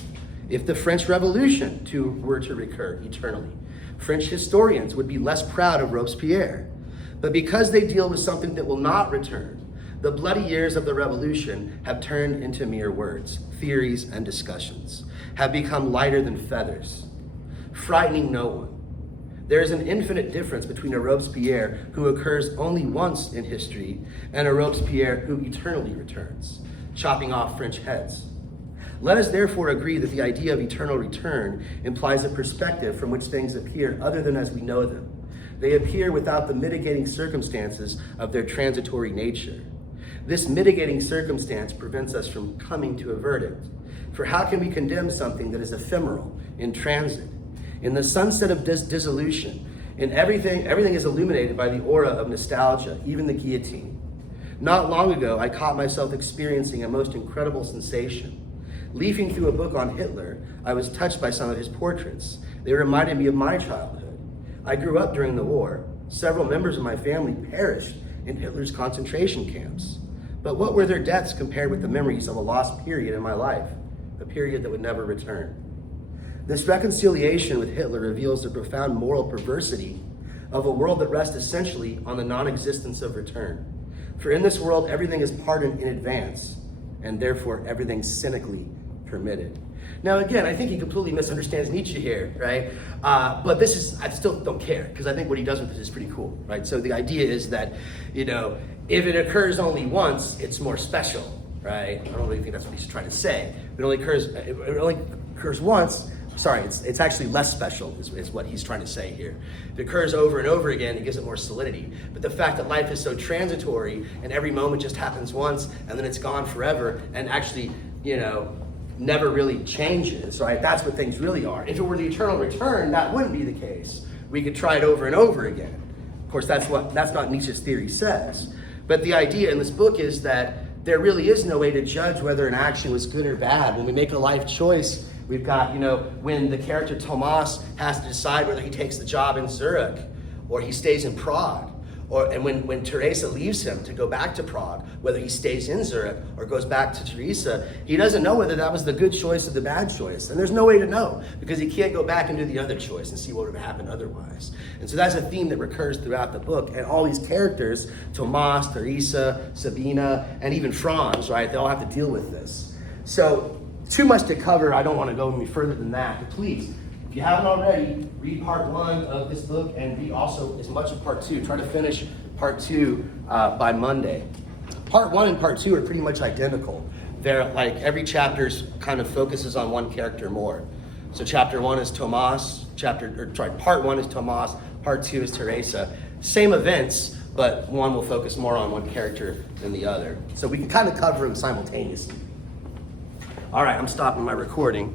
If the French Revolution were to recur eternally, French historians would be less proud of Robespierre. But because they deal with something that will not return, the bloody years of the revolution have turned into mere words, theories, and discussions, have become lighter than feathers, frightening no one. There is an infinite difference between a Robespierre who occurs only once in history and a Robespierre who eternally returns, chopping off French heads. Let us therefore agree that the idea of eternal return implies a perspective from which things appear other than as we know them. They appear without the mitigating circumstances of their transitory nature. This mitigating circumstance prevents us from coming to a verdict. For how can we condemn something that is ephemeral, in transit? In the sunset of dissolution, in everything is illuminated by the aura of nostalgia, even the guillotine. Not long ago, I caught myself experiencing a most incredible sensation. Leafing through a book on Hitler, I was touched by some of his portraits. They reminded me of my childhood. I grew up during the war. Several members of my family perished in Hitler's concentration camps. But what were their deaths compared with the memories of a lost period in my life, a period that would never return? This reconciliation with Hitler reveals the profound moral perversity of a world that rests essentially on the non-existence of return. For in this world, everything is pardoned in advance, and therefore everything cynically permitted. Now again, I think he completely misunderstands Nietzsche here, right? But I still don't care, because I think what he does with this is pretty cool, right? So the idea is that, if it occurs only once, it's more special, right? I don't really think that's what he's trying to say. It only occurs once. Sorry, it's actually less special is what he's trying to say here. If it occurs over and over again, it gives it more solidity. But the fact that life is so transitory and every moment just happens once and then it's gone forever and actually, never really changes, right? That's what things really are. If it were the eternal return, that wouldn't be the case. We could try it over and over again. Of course, that's not Nietzsche's theory says. But the idea in this book is that there really is no way to judge whether an action was good or bad. When we make a life choice, we've got, when the character Tomas has to decide whether he takes the job in Zurich or he stays in Prague, and when Teresa leaves him to go back to Prague, whether he stays in Zurich or goes back to Teresa, he doesn't know whether that was the good choice or the bad choice. And there's no way to know, because he can't go back and do the other choice and see what would have happened otherwise. And so that's a theme that recurs throughout the book. And all these characters, Tomas, Teresa, Sabina, and even Franz, right, they all have to deal with this. So too much to cover. I don't want to go any further than that. But please, if you haven't already, read part 1 of this book and read also as much of part 2. Try to finish part 2 by Monday. Part 1 and part 2 are pretty much identical. They're like every chapter kind of focuses on one character more. So chapter 1 is Tomas, part 1 is Tomas, part 2 is Teresa. Same events, but one will focus more on one character than the other. So we can kind of cover them simultaneously. All right, I'm stopping my recording.